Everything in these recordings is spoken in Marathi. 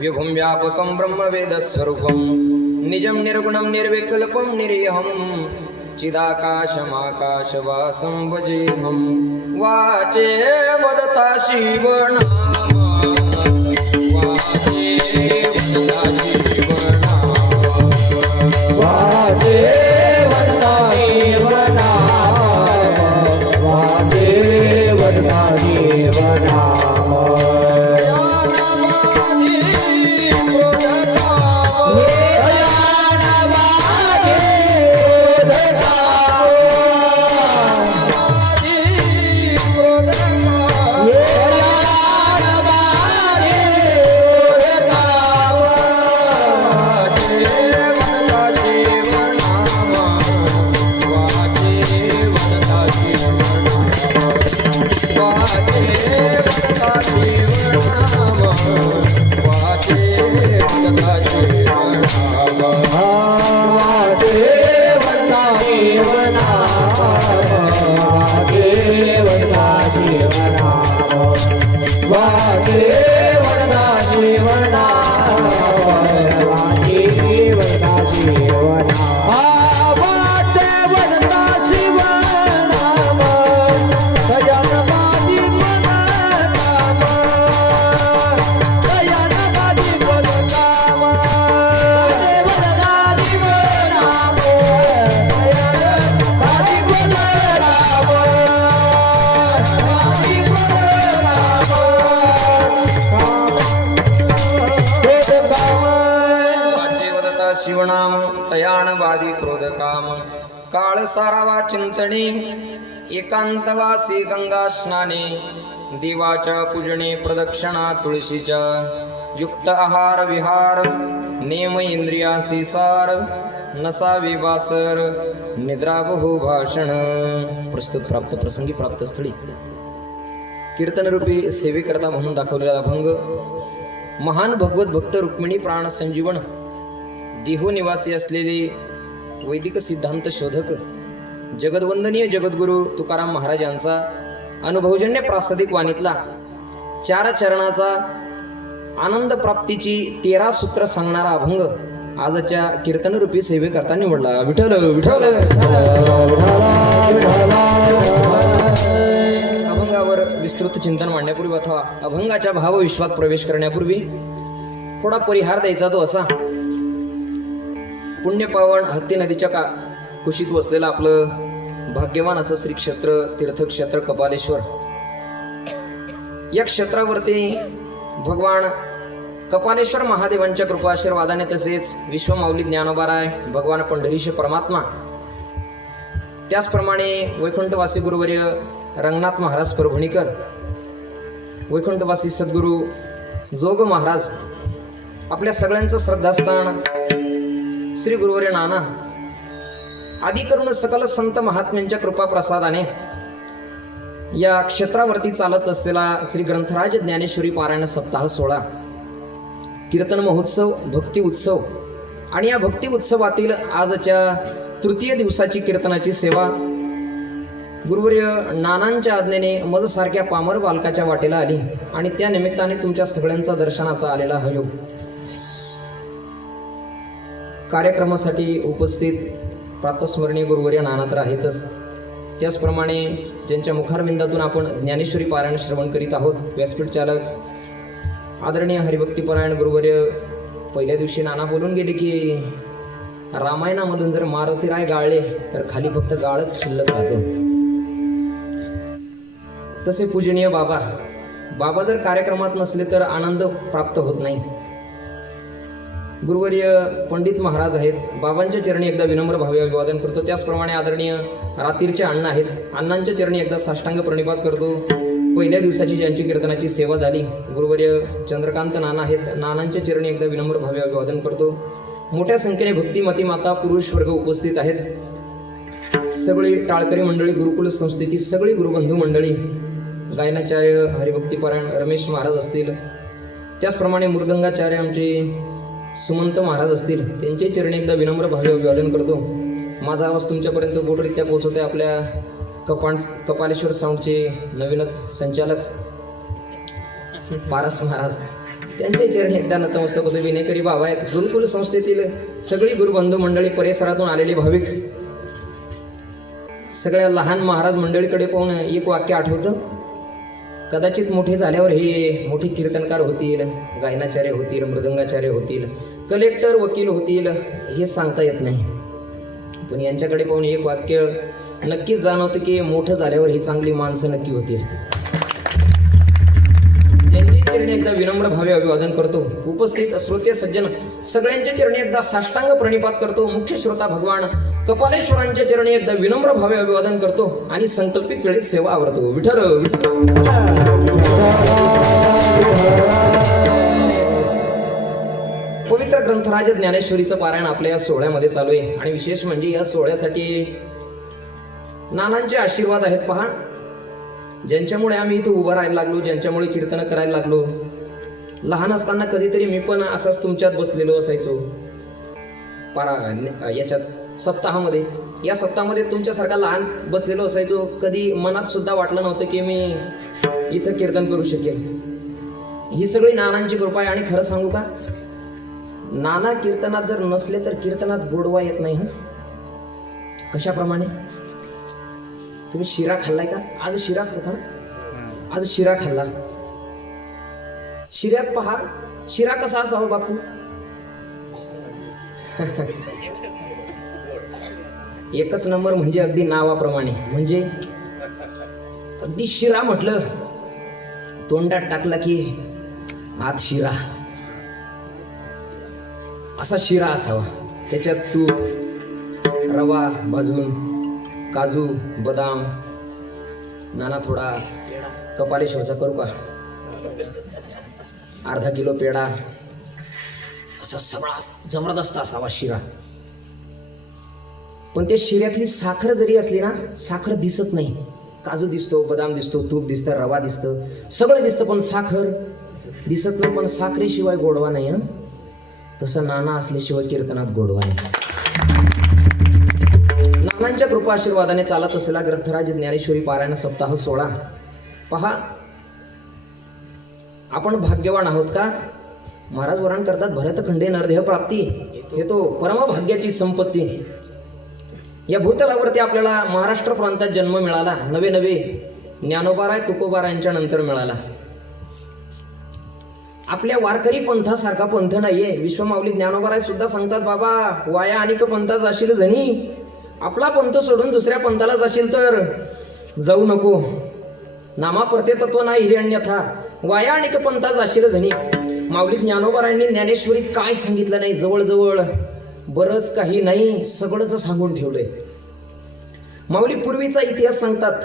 विभुं व्यापकं ब्रह्मवेदस्वरूपं निजं निर्गुणं निर्विकल्पं निरीहं चिदाकाशमाकाशवासं भजेऽहं वाचे वदता शिवनाम वाचे वदता शिवनाम वाचे वदता शिवनाम शिवनाम तयाणवादी क्रोधकाम काळ सारावा चिंतणे एकांतवासी गंगा स्नाने देवाच्या पूजने प्रदक्षिणा तुळशीच्या युक्त आहार विहार नेम इंद्रियासी सार नसावे वासर निद्रा बहु भाषण प्रस्तुत प्राप्त प्रसंगी प्राप्त स्थळी कीर्तनरूपी सेवेकरता म्हणून दाखवलेला अभंग महान भगवत भक्त रुक्मिणी प्राण संजीवन देहो निवासी असलेले वैदिक सिद्धांत शोधक जगदवंदनीय जगद्गुरु तुकाराम महाराज यांचा अनुभवजन्य प्रासादिक वाणीतला 4 चरणाचा आनंद प्राप्तीची 13 सूत्र सांगणारा अभंग आजच्या कीर्तनरूपी सेवेकरता निवडला. विठ्ठल विठ्ठल. अभंगावर विस्तृत चिंतन मांडण्यापूर्वी अथवा अभंगाच्या भावविश्वात प्रवेश करण्यापूर्वी थोडा परिहार द्यायचा तो असा. पुण्यपावन हत्ती नदीच्या कुशीत वसलेलं आपलं भाग्यवान असं श्री क्षेत्र तीर्थक्षेत्र कपालेश्वर या क्षेत्रावरती भगवान कपालेश्वर महादेवांच्या कृपा आशीर्वादाने तसेच विश्वमाऊली ज्ञानोबाराय भगवान पंढरीश परमात्मा त्याचप्रमाणे वैकुंठवासी गुरुवर्य रंगनाथ महाराज परभणीकर वैकुंठवासी सद्गुरू जोग महाराज आपल्या सगळ्यांचं श्रद्धास्थान श्री गुरुवर्य नाना आदी करून सकल संत महात्म्यांच्या कृपा प्रसादाने या क्षेत्रावरती चालत असलेला श्री ग्रंथराज ज्ञानेश्वरी पारायण सप्ताह 16 कीर्तन महोत्सव भक्ती उत्सव आणि या भक्ती उत्सवातील आजच्या तृतीय दिवसाची कीर्तनाची सेवा गुरुवर्य नानांच्या आज्ञेने मजसारख्या पामर बालकाच्या वाटेला आली आणि त्या निमित्ताने तुमच्या सगळ्यांचा दर्शनाचा आलेला हा योग. कार्यक्रमासाठी उपस्थित प्रातस्मरणीय गुरुवर्य नाना तर आहेतच, त्याचप्रमाणे ज्यांच्या मुखारविंदातून आपण ज्ञानेश्वरी पारायण श्रवण करीत आहोत, व्यासपीठ चालक आदरणीय हरिभक्तीपरायण गुरुवर्य. पहिल्या दिवशी नाना बोलून गेले की रामायणामधून जर मारुती राय गाळले तर खाली फक्त गाळच शिल्लक राहतो. तसे पूजनीय बाबा जर कार्यक्रमात नसले तर आनंद प्राप्त होत नाही. गुरुवर्य पंडित महाराज आहेत, बाबांच्या चरणी एकदा विनम्र भावे अभिवादन करतो. त्याचप्रमाणे आदरणीय रात्रीचे अण्णा आहेत, अण्णांच्या चरणी एकदा साष्टांग प्रणिपात करतो. पहिल्या दिवसाची ज्यांची कीर्तनाची सेवा झाली गुरुवर्य चंद्रकांत नाना आहेत, नानांच्या चरणी एकदा विनम्र भावे अभिवादन करतो. मोठ्या संख्येने भक्तिमती माता पुरुष वर्ग उपस्थित आहेत. सगळी टाळकरी मंडळी, गुरुकुल संस्थेची सगळी गुरुबंधू मंडळी, गायनाचार्य हरिभक्तीपरायण रमेश महाराज असतील, त्याचप्रमाणे मृदंगाचार्य आमचे सुमंत महाराज असतील, त्यांचे चरणी एकदा विनम्र भावे अभिवादन करतो. माझा आवाज तुमच्यापर्यंत बोटरित्या पोहोचवते आपल्या कपालेश्वर साऊंडचे नवीनच संचालक पारस महाराज, त्यांचे चरणी एकदा नतमस्तक होतो. विनेकरी बाबा आहेत, गुरुकुल संस्थेतील सगळी गुरुबंधू मंडळी, परिसरातून आलेले भाविक, सगळ्या लहान महाराज मंडळीकडे पाहून एक वाक्य आठवतं. कदाचित मोठे झाल्यावर हे मोठे कीर्तनकार होतील, गायनाचार्य होतील, मृदंगाचार्य होतील, कलेक्टर, वकील होतील, हे सांगता येत नाही. पण यांच्याकडे पाहून एक वाक्य नक्कीच जाणवतं की मोठं झाल्यावर ही चांगली माणसं नक्की होतील. त्यांचे चरणी एकदा विनम्र भावे अभिवादन करतो. उपस्थित श्रोते सज्जन सगळ्यांच्या चरणी एकदा साष्टांग प्रणिपात करतो. मुख्य श्रोता भगवान कपालेश्वरांच्या चरणी एकदा विनम्र भावे अभिवादन करतो आणि संकल्पित वेळेत सेवा आवडतो. विठ्ठल. पवित्र ग्रंथराज ज्ञानेश्वरीचं पारायण आपल्या या सोहळ्यामध्ये चालू आहे आणि विशेष म्हणजे या सोहळ्यासाठी नानांचे आशीर्वाद आहेत. पहा, ज्यांच्यामुळे आम्ही इथं उभं राहायला लागलो, ज्यांच्यामुळे कीर्तन करायला लागलो. लहान असताना कधीतरी मी पण असाच तुमच्यात बसलेलो असायचो याच्यात सप्ताहामध्ये. या सप्ताहामध्ये तुमच्यासारखा लहान बसलेलो असायचो. कधी मनात सुद्धा वाटलं नव्हतं की मी इथं कीर्तन करू शकेल. ही सगळी नानांची कृपा आहे. आणि खरं सांगू का, नाना कीर्तनात जर नसले तर कीर्तनात गोडवा येत नाही. कशाप्रमाणे? तुम्ही शिरा खाल्लाय का? आज शिराच होता ना, आज शिरा खाल्ला. शिऱ्यात पहा, शिरा कसा असावा बापू? एकच नंबर, म्हणजे अगदी नावाप्रमाणे. म्हणजे अगदी शिरा म्हटलं, तोंडात टाकला की आत शिरा, असा शिरा असावा. त्याच्यात तूप, रवा भाजून, काजू, बदाम. नाना थोडा कपालेश्वरचा करू का? अर्धा किलो पेढा, असा सगळा जबरदस्त असावा शिरा. पण त्या शिऱ्यातली साखर जरी असली ना, साखर दिसत नाही. काजू दिसतो, बदाम दिसतो, तूप दिसतं, रवा दिसतं, सगळं दिसतं, पण साखर दिसत नाही. पण साखरेशिवाय गोडवा नाही. तसं नाना असल्याशिवाय कीर्तनात गोडवा नाही. नानांच्या कृपा आशीर्वादाने चालत असलेला ग्रंथराज ज्ञानेश्वरी पारायण सप्ताह 16. पहा, आपण भाग्यवान आहोत का? महाराज वरण करतात, भरतखंडे नरदेह प्राप्ती, हे तो परमभाग्याची संपत्ती. या भूतलावरती आपल्याला महाराष्ट्र प्रांतात जन्म मिळाला. नवे ज्ञानोबाराय तुकोबारायांच्या नंतर मिळाला. आपल्या वारकरी पंथासारखा पंथ नाहीये. विश्वमाऊली ज्ञानोबाराय सुद्धा सांगतात, बाबा वाया अनिक पंथा जाशील जणी, आपला पंथ सोडून दुसऱ्या पंथाला जाशील तर जाऊ नको. नामा परते तत्व ना हिरण्यथा, वाया अनिक पंथा जाशील जणी. माऊली ज्ञानोबारायांनी ज्ञानेश्वरीत काय सांगितलं नाही, जवळजवळ बरंच काही नाही, सगळंच सांगून ठेवलंय. माऊली पूर्वीचा इतिहास सांगतात.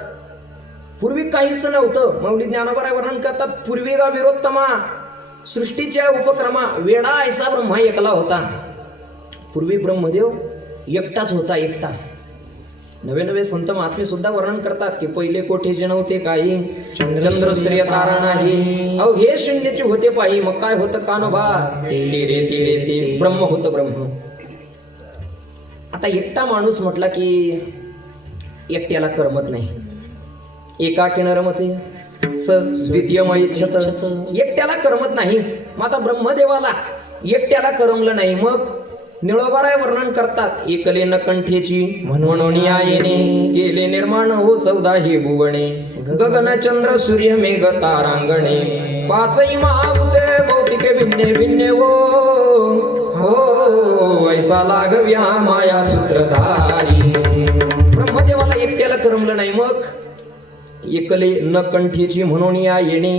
पूर्वी काहीच नव्हतं. माऊली ज्ञानोबाराय वर्णन करतात, पूर्वीगा विरोत्तमा सृष्टीच्या उपक्रमा, वेडा ऐसा ब्रह्मा एकला होता. पूर्वी ब्रह्मदेव एकटाच होता, एकटा. नवे संत महात्मे सुद्धा वर्णन करतात की पहिले कोठेचे नव्हते काही, चंद्र सूर्य तारा नाही, अवघे शून्याचे होते पाही, मग काय होतं कानोबा, तेरे तेरे ते ब्रह्म होतं ब्रह्म. आता एकटा माणूस म्हटला की एकट्याला करमत नाही. एकाकी नरमते स द्वितीयमयच्छत, एकट्याला करमत नाही. मग आता ब्रह्मदेवाला एकट्याला करमलं नाही, मग निळोबाराय वर्णन करतात एकले न कंठेची म्हणून या येणे केले निर्माण हो 14 हे भुवने गगन चंद्र सूर्य मेघ तारांगणे पाचही महाभूते भौतिके भिन्ने भिन्ने हो ऐसा लागव्या माया सूत्रधारी. ब्रह्मदेवाला एकट्याला करमलं नाही, मग एकले न कंठेची म्हणून या येणे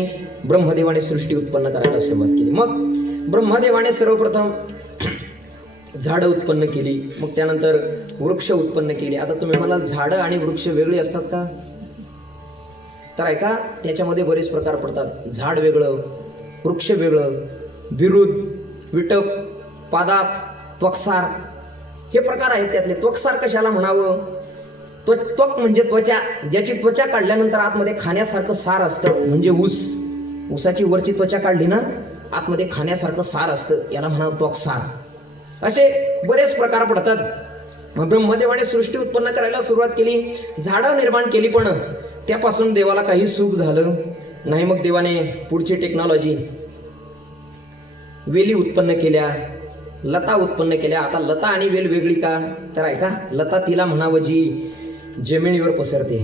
ब्रह्मदेवाने सृष्टी उत्पन्न करायला सुरुवात केली. मग ब्रह्मदेवाने सर्वप्रथम झाडं उत्पन्न केली, मग त्यानंतर वृक्ष उत्पन्न केली. आता तुम्ही म्हणाल झाडं आणि वृक्ष वेगळी असतात का? तर ऐका, त्याच्यामध्ये बरेच प्रकार पडतात. झाड वेगळं, वृक्ष वेगळं, विरुद्ध, विटप, पादात, त्वक्सार हे प्रकार आहेत. त्यातले त्वक्सार कशाला म्हणावं? त्वक म्हणजे त्वचा, ज्याची त्वचा काढल्यानंतर आतमध्ये खाण्यासारखं सार असतं, म्हणजे ऊस. ऊसाची वरची त्वचा काढली ना, आतमध्ये खाण्यासारखं सार असतं, याला म्हणावं त्वक्सार. असे बरेच प्रकार पडतात. ब्रह्मदेवाने सृष्टी उत्पन्न करायला सुरुवात केली, झाडं निर्माण केली, पण त्यापासून देवाला काही सुख झालं नाही. मग देवाने पुढची टेक्नॉलॉजी वेली उत्पन्न केल्या, लता उत्पन्न केल्या. आता लता आणि वेल वेगळी का? तर ऐका, लता तिला म्हणावं जी जमिनीवर पसरते,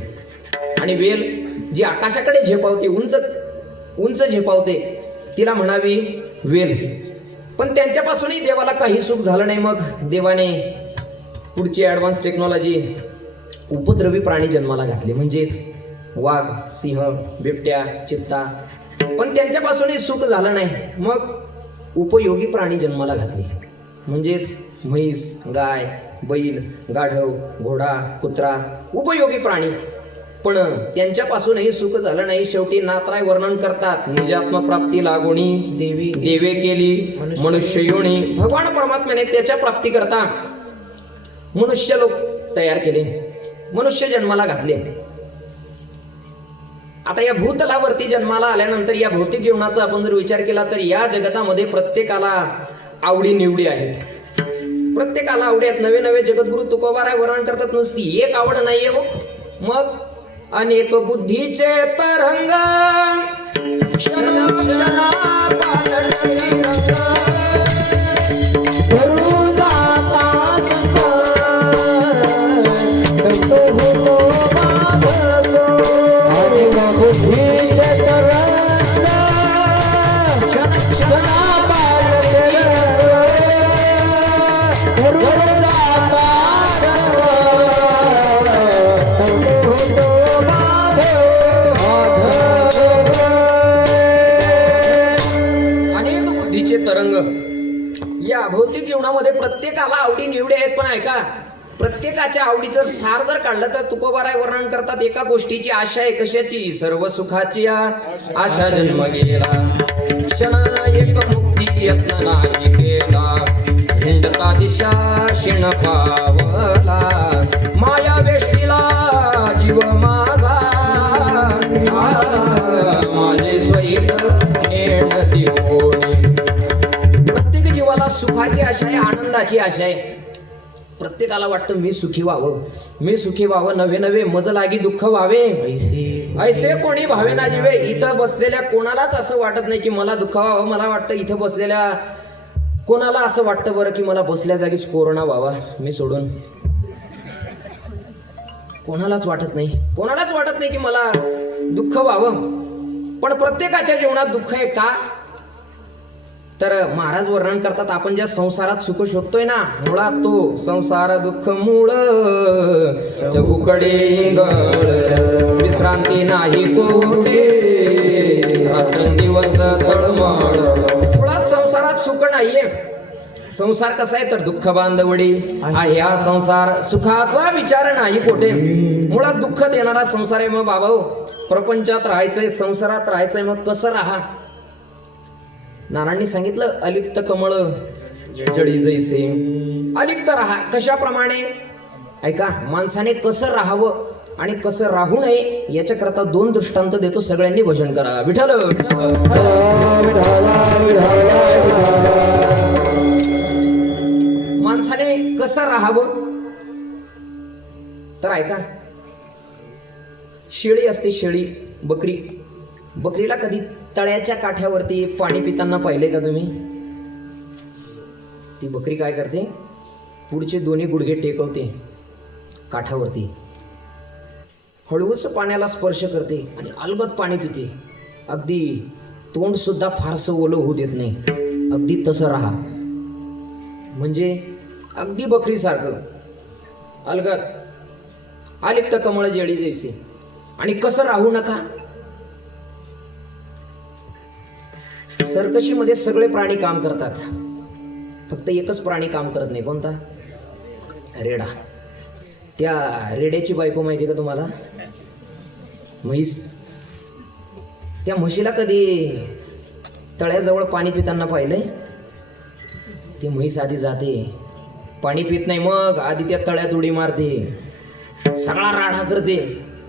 आणि वेल जी आकाशाकडे झेपावते, उंच उंच झेपावते, तिला म्हणावी वेल. पण त्यांच्यापासूनही देवाला काही सुख झालं नाही. मग देवाने पुढची ॲडव्हान्स टेक्नॉलॉजी उपद्रवी प्राणी जन्माला घातले, म्हणजेच वाघ, सिंह, बिबट्या, चित्ता. पण त्यांच्यापासूनही सुख झालं नाही. मग उपयोगी प्राणी जन्माला घातले, म्हणजेच म्हैस, गाय, बैल, गाढव, घोडा, कुत्रा, उपयोगी प्राणी. पण त्यांच्यापासूनही सुख झालं नाही. शेवटी नाथराय वर्णन करतात, निजात्म प्राप्ती लागोणी देवे केली मनुष्य योनी. भगवान परमात्म्याने त्याच्या प्राप्ती करता मनुष्य लोक तयार केले, मनुष्य जन्माला घातले. आता या भूतलावरती जन्माला आल्यानंतर या भौतिक जीवनाचा आपण जर विचार केला तर या जगतामध्ये प्रत्येकाला आवडी निवडी आहेत, प्रत्येकाला आवडी आहेत. नवे नवे जगद्गुरु तुकोबाराय वर्णन करतात, नुसती एक आवड नाहीये हो. मग अनेक बुद्धीचे तरंग क्षणोक्षणा पालटती रंग. धरून जाता संत तो होतो बाधको. अनेक बुद्धीचे तरंग क्षणोक्षणा पालटती रंग. धरून जाता तरंग. या भौतिक जीवनामध्ये प्रत्येकाला आवडी निवडी आहेत. पण ऐका, प्रत्येकाच्या आवडीचं सार जर काढलं तर तुकोबाराय वर्णन करतात, एका गोष्टीची आशा आहे. कशाची? सर्व सुखाची आशा जन्म गेला, क्षण एक मुक्ती यत्न नाही केला. हिंडता दिशा शिण पावला, माया वेष्टीला जीव माझा. माझे स्वैत नेणती होणी. प्रत्येक जीवाला सुखाची आशा आहे, आनंदाची आशा आहे. प्रत्येकाला वाटतं मी सुखी व्हावं, मी सुखी व्हावं, नवे नवे मज लागी दुःख व्हावे. ऐसे कोणी भावे ना जीवे. इथं बसलेल्या कोणालाच असं वाटत नाही की मला दुःख व्हावं. मला वाटतं इथं बसलेल्या कोणाला असं वाटतं बरं की मला बसल्या जागीच कोरोना व्हावा मी सोडून. कोणालाच वाटत नाही, कोणालाच वाटत नाही की मला दुःख व्हावं. पण प्रत्येकाच्या जीवनात दुःख आहे का? तर महाराज वर्णन करतात, आपण ज्या संसारात सुख शोधतोय ना, मुळात तो संसार दुःख मूळ. चहूकडे इंगळ विश्रांती नाही कोठे, दिवस तळमळ. मुळात संसारात सुख नाहीये. संसार कसा आहे तर दुःख बांधवडी आहे हा संसार, सुखाचा विचार नाही कोठे. मुळात दुःख देणारा संसार आहे. मग बाबा, प्रपंचात राहायचंय, संसारात राहायचंय, मग कसं राहा? नारायणांनी सांगितलं, अलिप्त कमळ जडी जैसे. अलिप्त राहा. कशाप्रमाणे? ऐका, माणसाने कसं राहावं आणि कसं राहू नये याच्याकरता 2 दृष्टांत देतो. सगळ्यांनी भजन करा. विठ्ठल. माणसाने कसं राहावं तर ऐका, शेळी असते, शेळी, बकरी. बकरीला कधी तळ्याच्या काठ्यावरती पाणी पिताना पाहिले का तुम्ही? ती बकरी काय करते? पुढचे दोन्ही गुडघे टेकवते काठावरती, हळूच पाण्याला स्पर्श करते आणि अलगद पाणी पिते. अगदी तोंड सुद्धा फारसं ओलं होऊ देत नाही. अगदी तसं राहा, म्हणजे अगदी बकरीसारखं अलगद आलिप्त कमळ जेडी जैसे. आणि कसं राहू नका. सर्कशीमध्ये सगळे प्राणी काम करतात, फक्त एकच प्राणी काम करत नाही. कोणता? रेडा. त्या रेड्याची बायको माहिती का तुम्हाला? म्हैस. त्या म्हशीला कधी तळ्याजवळ पाणी पिताना पाहिलंय? ती म्हैस आधी जाते, पाणी पित नाही, मग आधी त्या तळ्यात उडी मारते, सगळा राडा करते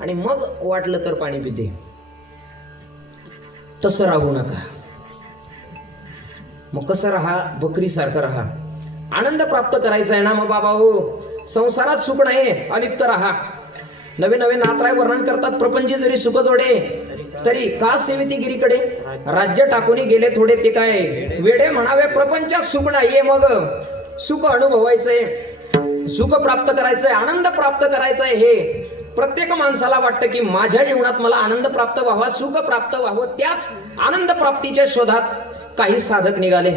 आणि मग वाटलं तर पाणी पिते. तसं राहू नका. मग कसं राहा? बकरीसारखं राहा. आनंद प्राप्त करायचा आहे ना मग बाबा हो, संसारात सुख नाही, अलिप्त राहा. नवे नवे नातराय वर्णन करतात, प्रपंची जरी सुख जोडे तरी का सेविती गिरीकडे, राज्य टाकून गेले थोडे ते काय वेडे म्हणावे. प्रपंचात सुख नाहीये, मग सुख अनुभवायचंय, सुख प्राप्त करायचंय, आनंद प्राप्त करायचंय. हे प्रत्येक माणसाला वाटतं की माझ्या जीवनात मला आनंद प्राप्त व्हावा, सुख प्राप्त व्हावं. त्याच आनंद प्राप्तीच्या शोधात काही साधक निघाले.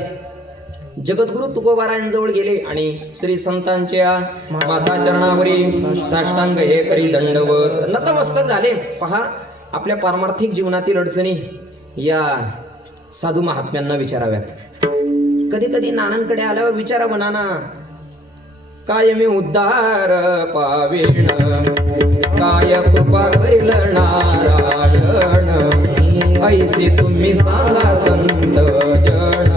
जगद्गुरु तुकोबारायांजवळ गेले आणि श्री संतांच्या माता चरणावरी साष्टांग हे करी दंडवत नतमस्तक झाले. पहा, आपल्या पारमार्थिक जीवनातील अडचणी या साधू महात्म्यांना विचाराव्यात. कधी कधी नानांकडे आल्यावर विचारा नाना, काय मी उद्धार पावेण, काय कृपा करील नारायण, ऐसे तुम्ही सांगा संत जन,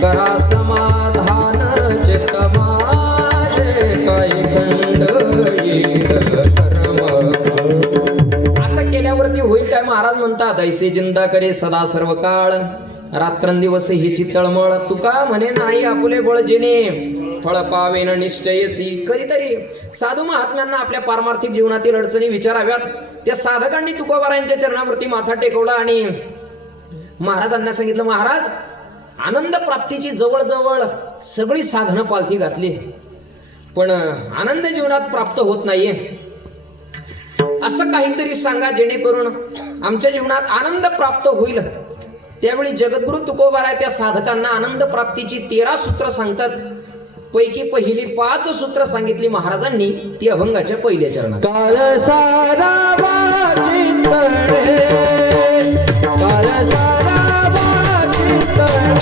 करा समाधान चित्त माझे, काही खंड येईल कर्म. असं केल्यावरती होईल काय? महाराज म्हणतात, ऐसे चिंता करे सदा सर्व काळ, रात्रंदिवस हिची तळमळ, तुका म्हणे नाही आपुले बळ जेणे, फळ पावेन निश्चयसी. कधीतरी साधू महात्म्यांना आपल्या पारमार्थिक जीवनातील अडचणी विचाराव्यात. त्या साधकांनी तुकोबारायांच्या चरणावरती माथा टेकवला आणि महाराजांना सांगितलं, महाराज, आनंद प्राप्तीची जवळजवळ सगळी साधनं पालथी घातली, पण आनंद जीवनात प्राप्त होत नाहीये. असं काहीतरी सांगा जेणेकरून आमच्या जीवनात आनंद प्राप्त होईल. त्यावेळी जगद्गुरु तुकोबाराय त्या साधकांना आनंद प्राप्तीची 13 सूत्र सांगतात. पैकी पहिली 5 सूत्र सांगितली महाराजांनी, ती अभंगाच्या पहिल्या चरणात. काळ सारा चिंतणे, काळ सारा चिंतणे,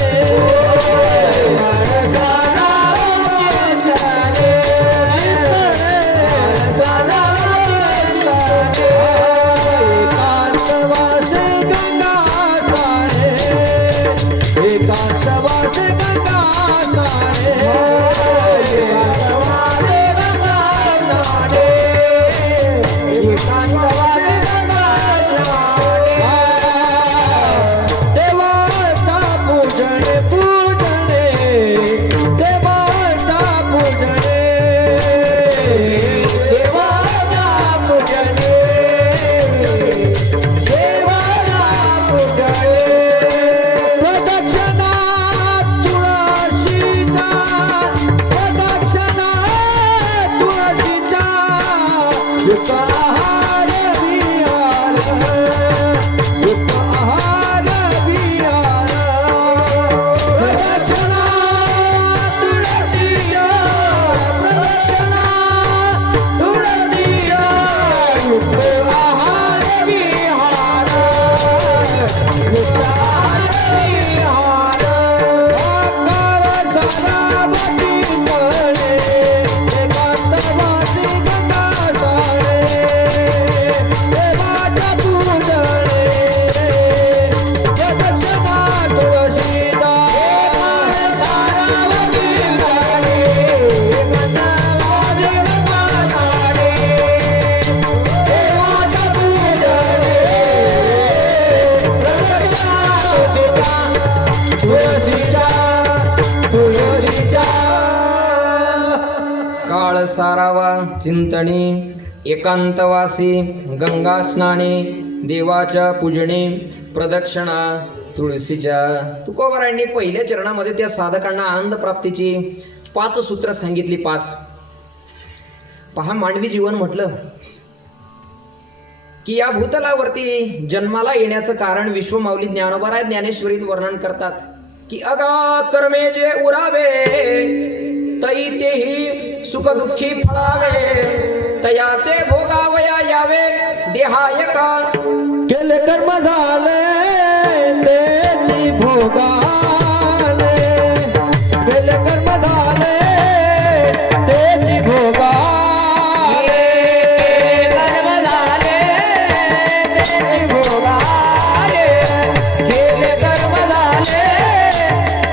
काळ सारावा चिंतणी, एकांतवासी गंगा स्नाने, देवाच्या पूजने, प्रदक्षिणा तुळशीच्या. तुकोबारायांनी पहिल्या चरणामध्ये त्या साधकांना आनंद प्राप्तीची 5 सूत्र सांगितली. 5 पहा, मानवी जीवन म्हटलं की या भूतलावरती जन्माला येण्याचं कारण विश्वमाऊली ज्ञानोबा ज्ञानेश्वरीत वर्णन करतात की अगा कर्मे जे उरावे तई तेही सुख दुःखी फळावे तया ते भोगावया यावे देहायका. केले कर्म झाले तेची भोगाले, केले कर्म झाले तेची भोगाले, कर्म झाले तेची भोगाले, केले कर्म झाले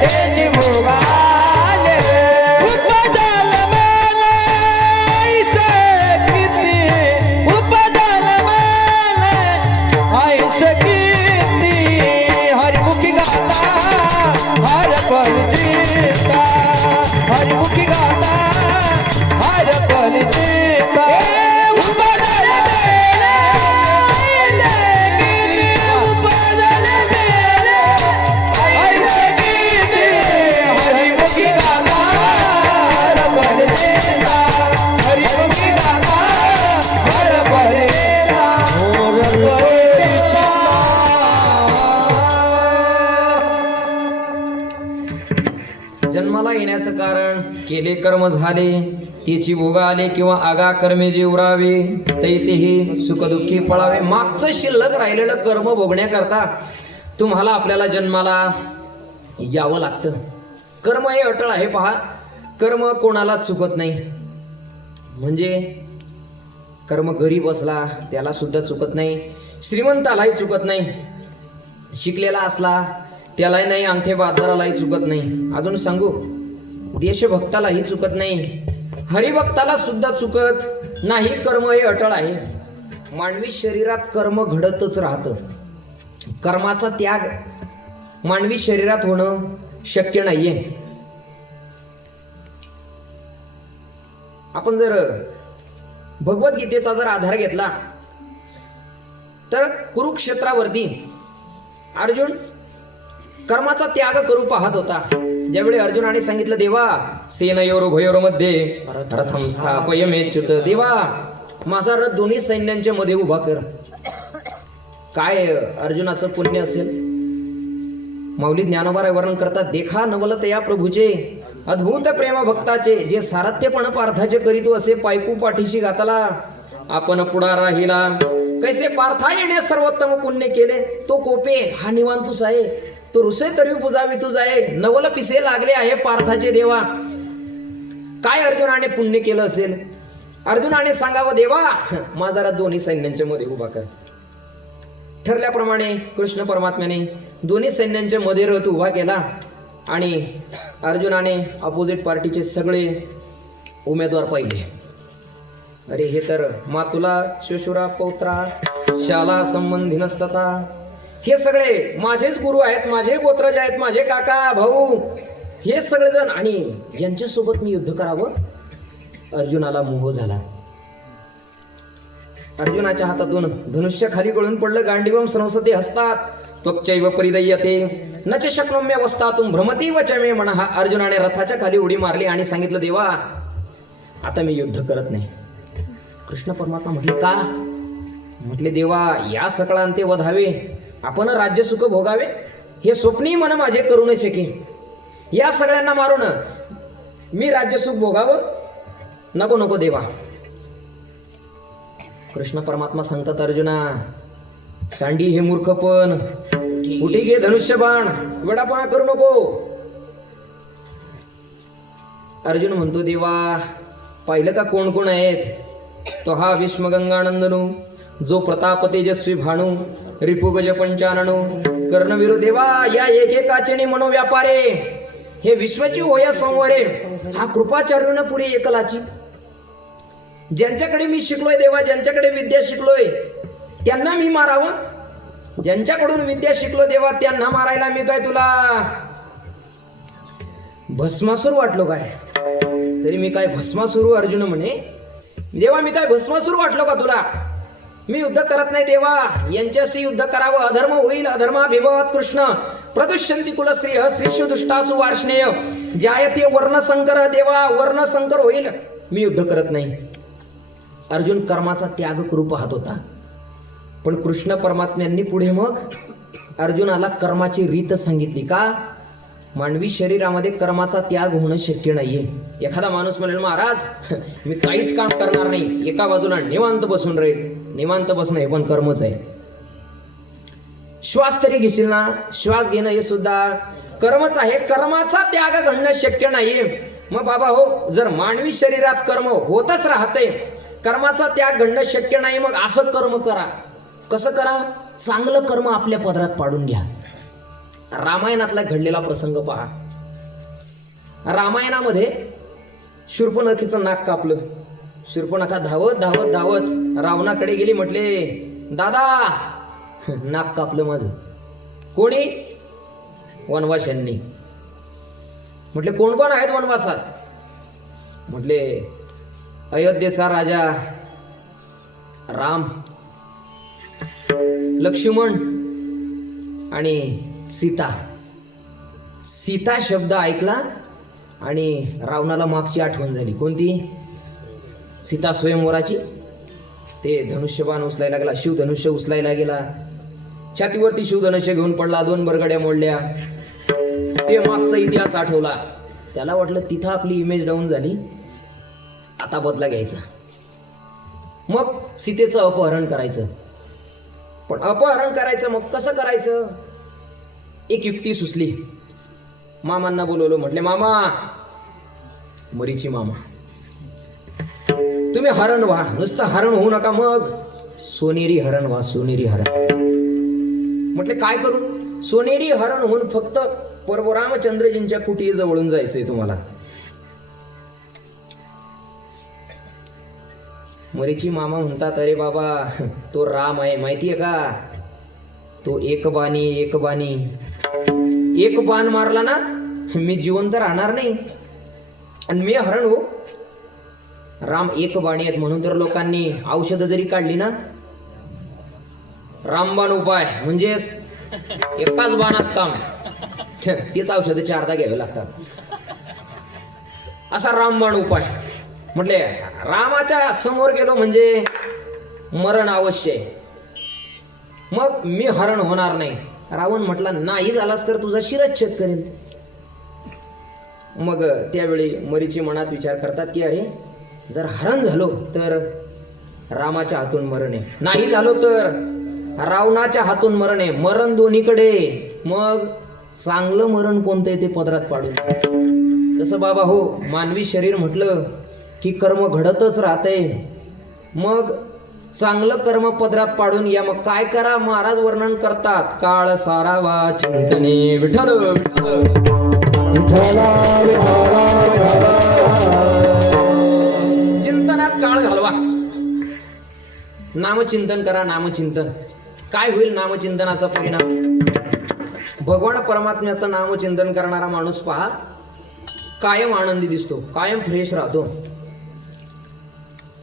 तेची भोगाले. उपजल मेले ऐसे किती, उपजल मेले ऐसे किती, हरिमुखी गाता हर परिचिता, हरिमुखी गाता हर परिचिता. उपजल मेले ऐसे किती, उपजल मेले ऐसे किती, हरिमुखी गाता हर परिचिता, हरिमुखी गाता हर परिचिता, हर परिचिता. जन्माला येण्याचं कारण केले कर्म झाले त्याची भोगा आले किंवा आगा कर्मे जे उरावे तै तेही सुखदुःखी पळावे. मागचं शिल्लक राहिलेलं कर्म भोगण्याकरता तुम्हाला आपल्याला जन्माला यावं लागतं. कर्म हे अटळ आहे. पहा, कर्म कोणालाच चुकत नाही. म्हणजे कर्म गरीब असला त्याला सुद्धा चुकत नाही, श्रीमंतालाही चुकत नाही, शिकलेला असला त्यालाही नाही, अंगठे बाजारालाही चुकत नाही. अजून सांगू, देशभक्तालाही चुकत नाही, हरिभक्ताला सुद्धा चुकत नाही. कर्म हे अटळ आहे. मानवी शरीरात कर्म घडतच राहतं. कर्माचा त्याग मानवी शरीरात होणं शक्य नाहीये. आपण जर भगवद्गीतेचा जर आधार घेतला तर कुरुक्षेत्रावरती अर्जुन कर्माचा त्याग करू पाहत होता. ज्यावेळी अर्जुनाने सांगितलं, देवा सेनयोरुभयोर्मध्ये रथम स्थापयमेच्युत, देवा माझा रथ दोन्ही सैन्यांच्या मध्ये उभा कर. काय अर्जुनाचं पुण्य असेल. माऊली ज्ञानोबा वर्णन करतात, देखा नवलतया प्रभूचे अद्भुत प्रेम भक्ताचे, जे सारथ्यपण पार्थाचे करीतो असे पायकू पाठीशी घातला आपण पुढा राहिला. कैसे पार्था येणे सर्वोत्तम पुण्य केले, तो कोपे हा निवांतूस आहे, तो रुसे तरी बुजावी तू जाये, नवल पिसे लागले आहे पार्थाचे देवा. काय अर्जुनाने पुण्य केलं असेल. अर्जुनाने सांगावं, देवा माझा रथ दोन्ही सैन्यांच्या मध्ये उभा कर. ठरल्याप्रमाणे कृष्ण परमात्म्याने दोन्ही सैन्यांच्या मध्ये रथ उभा केला आणि अर्जुनाने अपोजिट पार्टीचे सगळे उमेदवार पाहिले. अरे हे तर मातुला शिशुरा पौत्रा शाला संबंधी नसता, हे सगळे माझेच गुरु आहेत, माझे गोत्रज आहेत, माझे काका भाऊ, हे सगळेजण, आणि यांच्यासोबत मी युद्ध करावं. अर्जुनाला मोह झाला. अर्जुनाच्या हातातून धनुष्य खाली गळून पडलं. गांडीवम संसते हसतात त्वक्चैव परिदय्यते न च शक्नोम्य अवस्थातुम भ्रमती वच मे मनः. अर्जुनाने रथाच्या खाली उडी मारली आणि सांगितलं, देवा आता मी युद्ध करत नाही. कृष्ण परमात्मा म्हटले, का? म्हटले, देवा या सकळांते वधावे, आपण राज्य सुख भोगावे, हे स्वप्नी मन माझे करू न शके. या सगळ्यांना मारून मी राज्य सुख भोगावं, नको नको देवा. कृष्ण परमात्मा सांगतात, अर्जुना सांडी हे मूर्खपण, उठी घे धनुष्यबाण, वेडापणा करू नको. अर्जुन म्हणतो, देवा पाहिलं का कोण कोण आहेत. तो हा विश्वगंगानंदनू, जो प्रताप तेजस्वी भाणू, रिपुगज पंचाननू, कर्णवीरू. देवा या एकेकाचे मनोव्यापारे, हे विश्वाची होया संवरे, हा कृपाचार्युन पुरी एकलाची. ज्यांच्याकडे मी शिकलोय देवा, ज्यांच्याकडे विद्या शिकलोय त्यांना मी मारावं. ज्यांच्याकडून विद्या शिकलो देवा त्यांना मारायला मी काय तुला भस्मासूर वाटलो काय? तरी मी काय भस्मासूर? अर्जुन म्हणे, देवा मी काय भस्मासूर वाटलो का तुला? मी युद्ध करत नाही देवा, यांच्याशी युद्ध करावं. अधर्म होईल, अधर्माभिभवात कृष्ण, प्रदुष्यंती कुलश्रेय श्रीषु दुष्टासु वार्ष्णेय जायते वर्णसंकर देवा वर्णसंकर होईल. मी युद्ध करत नाही. अर्जुन कर्माचा त्याग करू पाहत होता. पण कृष्ण परमात्म्यांनी पुढे मग अर्जुनाला कर्माची रीत सांगितली. का? मानवी शरीरामध्ये कर्माचा त्याग होणं शक्य नाहीये. एखादा माणूस म्हणेल महाराज मी काहीच काम करणार नाही, एका बाजूला निवांत बसून राहील. निवांत बसणं हे पण कर्मच आहे. श्वास तरी घेशील ना, श्वास घेणं हे सुद्धा कर्मच आहे. कर्माचा त्याग घडणं शक्य नाहीये. मग बाबा हो, जर मानवी शरीरात कर्म होतच राहते, कर्माचा त्याग घडणं शक्य नाही, मग असं कर्म करा. कसं करा? चांगलं कर्म आपल्या पदरात पाडून घ्या. रामायणातला घडलेला प्रसंग पहा. रामायणामध्ये शूर्पणखीचं नाक कापलं. शूर्पणखा धावत धावत धावत रावणाकडे गेली. म्हटले दादा नाक कापलं माझं. कोणी? वनवाशांनी. म्हटले कोण कोण आहेत वनवासात? म्हटले अयोध्येचा राजा राम, लक्ष्मण आणि सीता. सीता शब्द ऐकला आणि रावणाला मागची आठवण झाली. कोणती? सीता स्वयंवराची. ते धनुष्यबाण उचलायला गेला, शिवधनुष्य उचलायला गेला, छातीवरती शिवधनुष्य घेऊन पडला, 2 बरगड्या मोडल्या. ते मागचा इतिहास आठवला. त्याला वाटलं तिथं आपली इमेज डाऊन झाली, आता बदला घ्यायचा. मग सीतेचं अपहरण करायचं. पण अपहरण करायचं मग कसं करायचं? एक युक्ती सुचली. मामांना बोलवलं. म्हटले मामा, मरीची मामा, तुम्ही हरण व्हा. नुसतं हरण होऊ नका, मग सोनेरी हरण व्हा. सोनेरी हरण. म्हटले काय करू? सोनेरी हरण होऊन फक्त प्रभू रामचंद्रजींच्या कुटी जवळून जायचंय तुम्हाला. मरीची मामा म्हणतात अरे बाबा, तो राम आहे माहितीये का? तो एक बाण मारला ना, मी जिवंत राहणार नाही आणि मी हरण हो. राम एक बाणी आहेत म्हणून तर लोकांनी औषधं जरी काढली ना, रामबाण उपाय म्हणजेच एकाच बाणात काम, तीच औषधं 4दा घ्यावे लागतात. असा रामबाण उपाय. म्हटले रामाच्या समोर गेलो म्हणजे मरण अवश्य आहे, मग मी हरण होणार नाही. रावण म्हटला नाही झालास तर तुझा शिरच्छेद करेल. मग त्यावेळी मरीची मनात विचार करतात की अरे जर हरण झालो तर रामाच्या हातून मरण आहे, नाही झालो तर रावणाच्या हातून मरण आहे. मरण दोन्हीकडे. मग चांगलं मरण कोणतं आहे ते पदरात पाडून. तसं बाबा हो, मानवी शरीर म्हटलं की कर्म घडतच राहते. मग चांगलं कर्म पदरात पाडून या. मग काय करा? महाराज वर्णन करतात. काळ सारावा चिंतने विठ्ठल विठ्ठल चिंतनात काळ घालवा. नामचिंतन करा. नामचिंतन. काय होईल नामचिंतनाचा परिणाम? भगवान परमात्म्याचं नामचिंतन करणारा माणूस पहा, कायम आनंदी दिसतो, कायम फ्रेश राहतो.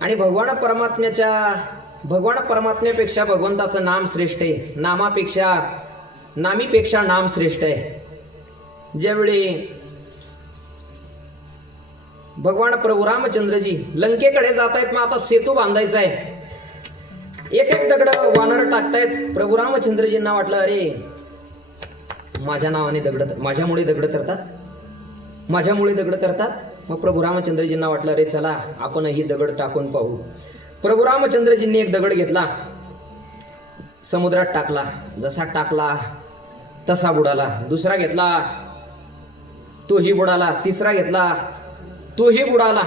आणि भगवान परमात्म्यापेक्षा भगवंताचं नाम श्रेष्ठ आहे. नामीपेक्षा नाम श्रेष्ठ आहे. ज्यावेळी भगवान प्रभू रामचंद्रजी लंकेकडे जात आहेत, मग आता सेतू बांधायचा आहे. एक एक दगड वानर टाकतायत. प्रभू रामचंद्रजींना वाटलं अरे माझ्या नावाने माझ्यामुळे दगड तरतात. मग प्रभू रामचंद्रजींना वाटलं अरे चला आपण ही दगड टाकून पाहू. प्रभू रामचंद्रजींनी एक दगड घेतला, समुद्रात टाकला. जसा टाकला तसा बुडाला. दुसरा घेतला तोही बुडाला. तिसरा घेतला तोही बुडाला.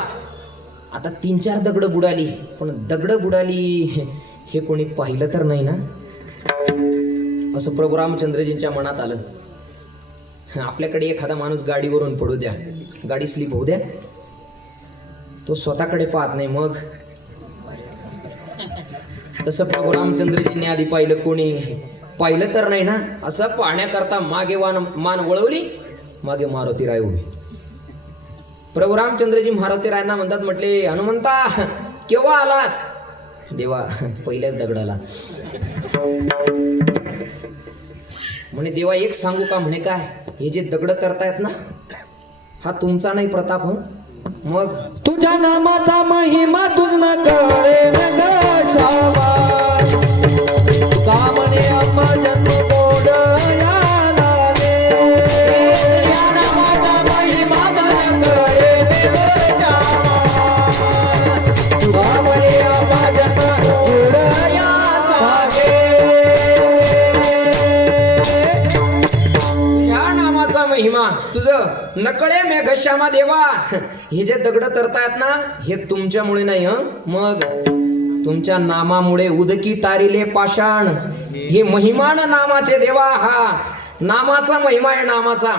आता 3-4 दगड बुडाली. पण दगड बुडाली हे कोणी पाहिलं तर नाही ना, असं प्रभू रामचंद्रजींच्या मनात आलं. आपल्याकडे एखादा माणूस गाडीवरून पडू द्या, गाडी स्लिप होऊ द्या, तो स्वतःकडे पाहत नाही. मग तसं प्रभू रामचंद्रजींनी आधी पाहिलं, कोणी पाहिलं तर नाही ना, असं पाहण्याकरता मागे मान वळवली, मागे मारुती राय उभी. प्रभू रामचंद्रजी मारुती रायांना म्हणतात, म्हटले हनुमंता केव्हा आलास? देवा पहिल्याच दगडाला. म्हणे देवा एक सांगू का, म्हणे काय, हे जे दगड करतायत ना, हा तुमचा नाही प्रताप. हो मग तुझ्या नामाचा महिमा तुझं कळे न ग श्यामा. का म्हणे आम्हा जन्म गोड या लागे. तुझ्या नामाचा महिमा तुझं कळे न ग श्यामा. का म्हणे आम्हा जन्म गोड या लागे. या नामाचा महिमा तुझं नकळे मेघश्यामा देवा. हे जे दगड तरतायत ना, हे तुमच्यामुळे नाही. मग तुमच्या नामामुळे उदकी तारिले पाषाण. हे महिमान नामाचे देवा. हा नामाचा महिमा आहे, नामाचा.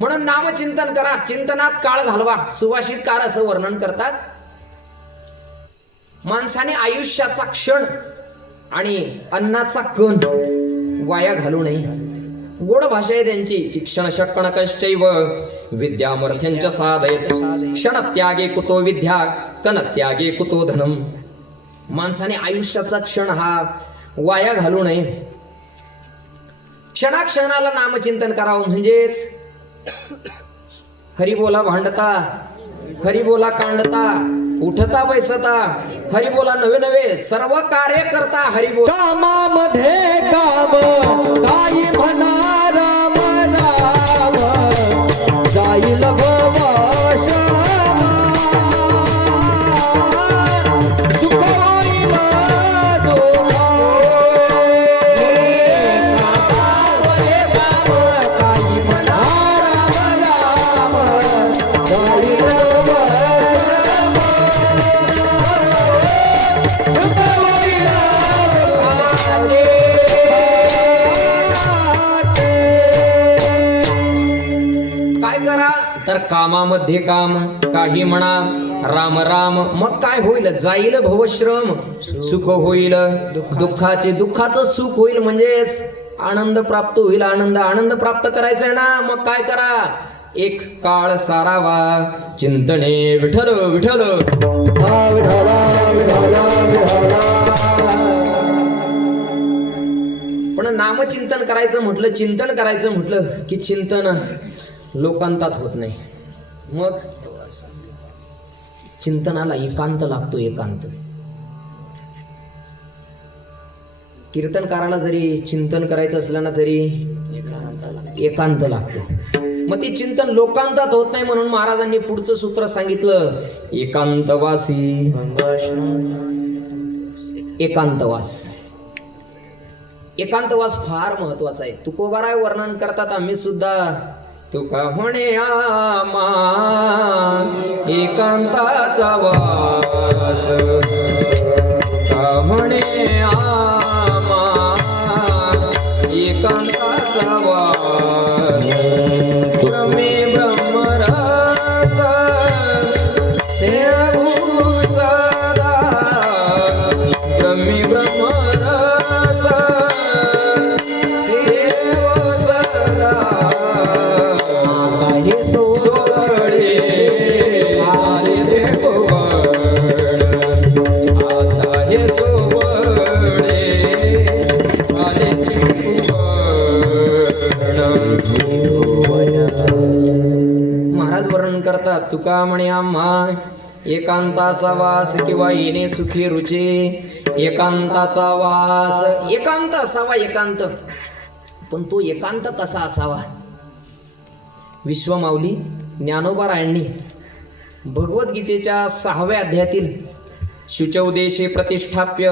म्हणून नामचिंतन करा, चिंतनात काळ घालवा. सुभाषित कार असं वर्णन करतात, माणसाने आयुष्याचा क्षण आणि अन्नाचा कण वाया घालू नये. गोड भाषा आहे त्यांची की क्षण षटकण कश्चैव विद्यामर्थ्यंच साधयत. क्षण त्यागे कुतो विद्या, कण त्यागे कुतो धनम. माणसाने आयुष्याचा क्षण हा वाया घालू नये. क्षणाक्षणाला नामचिंतन करावं. म्हणजेच हरिबोला भांडता, हरिबोला कांडता, उठता बैसता, हरिबोला नवे नवे सर्व कार्य करता हरिबोल. कामामध्ये काम काही म्हणा राम राम. जाईल भव श्यामा. सुख होईल कामामध्ये काम काही म्हणा राम राम. जाईल भव काय करा तर कामामध्ये काम काही म्हणा राम राम. मग काय होईल, जाईल भवश्रम. सुख होईल, दुःखाचे दुःखाचं सुख होईल. म्हणजेच आनंद प्राप्त होईल. आनंद प्राप्त करायचा आहे ना, मग काय करा, एक काळ सारावा चिंतने विठ्ठल विठ्ठल. पण नामचिंतन करायचं म्हटलं, चिंतन करायचं म्हटलं की चिंतन लोकांतात होत नाही. मग चिंतनाला एकांत लागतो. एकांत. कीर्तनकाराला जरी चिंतन करायचं असलं ना तरी एकांत लागतो. मग ते चिंतन लोकांतात होत नाही. म्हणून महाराजांनी पुढचं सूत्र सांगितलं, एकांतवासी. एकांतवास. एकांतवास फार महत्वाचा आहे. तुकोबाराय वर्णन करतात, आम्ही सुद्धा तुका म्हणे आमा एकांताचा वास. तुका म्हणे आमा एकांताचा वास. ब्रह्मे ब्रह्मरस सेवू सदा. ब्रह्मे ब्रह्मरस सेव सदा. हे सोहळे आले त्रिभुवन. आता हे सोहळे आले त्रिभुवन. महाराज वर्णन करतात, तुका म्हणे आम्हा एकांताचा वास किंवा येणे सुखी रुचे. एकांताचा वास, एकांत असावा. एकांत. पण तो एकांत कसा असावा. विश्वमाऊली ज्ञानोबारायांनी भगवद्गीतेच्या 6व्या अध्यायातील शुचौदेशे प्रतिष्ठाप्य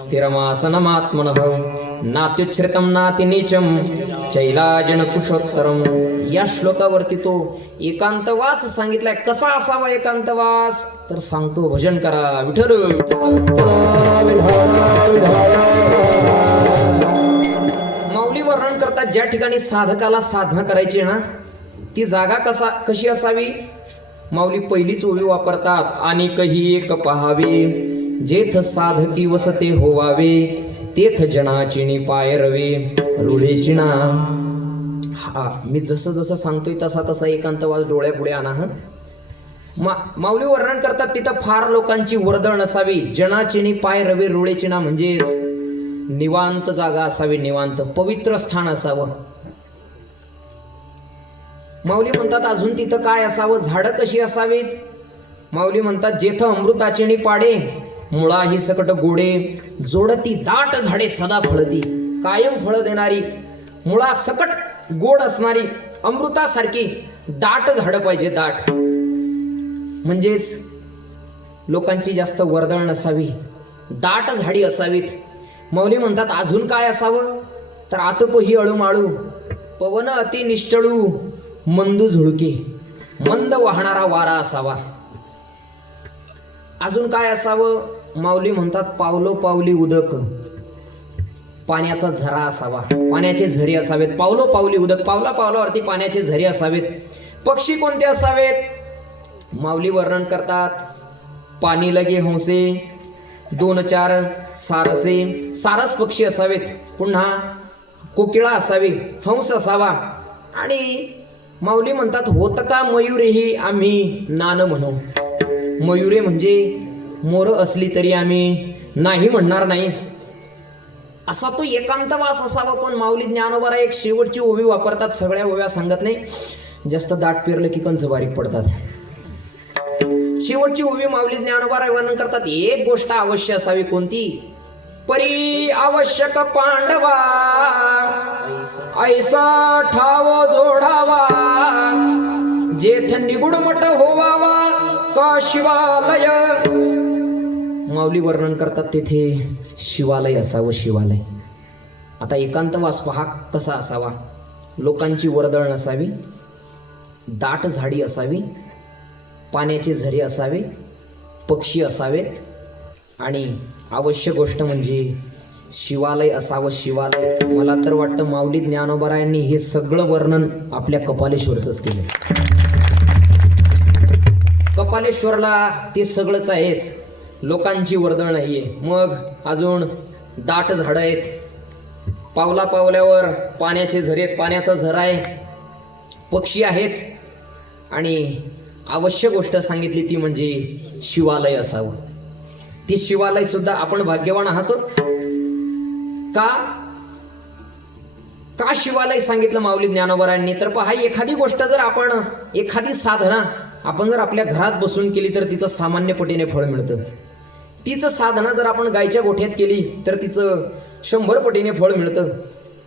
स्थिरमासनमात्मनः नात्युच्छ्रितं नातिनीचं चैलाजन कुशोत्तरम या श्लोकावरती तो एकांतवास सांगितलाय. कसा असावा एकांतवास तर सांगतो, भजन करा विठ्ठल. माऊली वर्णन करतात, ज्या ठिकाणी साधकाला साधना करायची आहे ना, ती जागा कशी असावी. माऊली पहिलीच ओळी वापरतात, आणि कही एक पहावे जेथ साधकी वसते होवावे. तेथ जनाचिणी पाय रवे रुळे चिणा. हा मी जसं जसं सांगतोय तसा तसा एकांतवास डोळ्यापुढे आणा. माऊली वर्णन करतात, तिथं फार लोकांची वर्दळ नसावी. जनाचिणी पाय रवे रुळे चिणा. म्हणजेच निवांत जागा असावी, निवांत पवित्र स्थान असावं. माऊली म्हणतात अजून तिथं काय असावं, झाडं कशी असावीत. माऊली म्हणतात जेथं अमृताचे पाडे, मुळा ही सकट गोडे, जोडती दाट झाडे सदा फळती. कायम फळ देणारी, मुळा सकट गोड असणारी, अमृतासारखी दाट झाडं पाहिजे, दाट. म्हणजेच लोकांची जास्त वर्दळ नसावी, दाट झाडी असावीत. माऊली म्हणतात अजून काय असावं, तर आतपही अळूमाळू, पवन अति निष्ठळू, मंदू झुळके, मंद वाहणारा वारा असावा. अजून काय असावं, माऊली म्हणतात पावलो पावली उदक, पाण्याचा झरा असावा, पाण्याचे झरे असावेत. पावलो पावली उदक, पावला पावलावरती पाण्याचे झरे असावेत. पक्षी कोणते असावेत, माऊली वर्णन करतात पाणी लगे हंसे, 2-4 सारसे, सारस पक्षी असावेत. पुन्हा कोकिळा असावी, हंस असावा. आणि माऊली म्हणतात होत का मयुरेही आम्ही नान म्हणू. मयुरे म्हणजे मोर असली तरी आम्ही नाही म्हणणार नाही, असा तो एकांतवास असावा. पण माऊली ज्ञानोबाला एक शेवटची ओवी वापरतात, सगळ्या ओव्या सांगत नाही, जास्त दाट पेरलं की कंच बारीक पडतात. शेवटची ओवी माऊली ज्ञानोबाला वर्णन करतात. एक गोष्ट अवश्य असावी, कोणती, परी आवश्यक पांडवा, ऐसा ठाव जोडावा, जेथ निगुड मठ होवावा का शिवालय. माऊली वर्णन करतात तेथे शिवालय असावं, शिवालय. आता एकांतवास पहा कसा असावा, लोकांची वर्दळ नसावी, दाट झाडी असावी, पाण्याचे झरे असावे, पक्षी असावेत, आणि आवश्यक गोष्ट म्हणजे शिवालय असावं, शिवालय. मला तर वाटतं माऊली ज्ञानोबरायांनी हे सगळं वर्णन आपल्या कपालेश्वरचंच केलं. कपालेश्वरला ते सगळंच आहेच, लोकांची वर्दळ नाहीये. मग अजून दाट झाडं आहेत, पावला पावल्यावर पाण्याचे झरे आहेत, पाण्याचा झरा आहे, पक्षी आहेत, आणि आवश्यक गोष्ट सांगितली ती म्हणजे शिवालय असावं. ती शिवालय सुद्धा आपण भाग्यवान आहात. का का शिवालय सांगितलं माऊली ज्ञानोबरांनी, तर पहा एखादी गोष्ट जर आपण, एखादी साधना आपण जर आपल्या घरात बसून केली तर तिचं सामान्य पटीने फळ मिळतं. तीच साधना जर आपण गायच्या गोठ्यात केली तर तिचं 100 पटीने फळ मिळतं.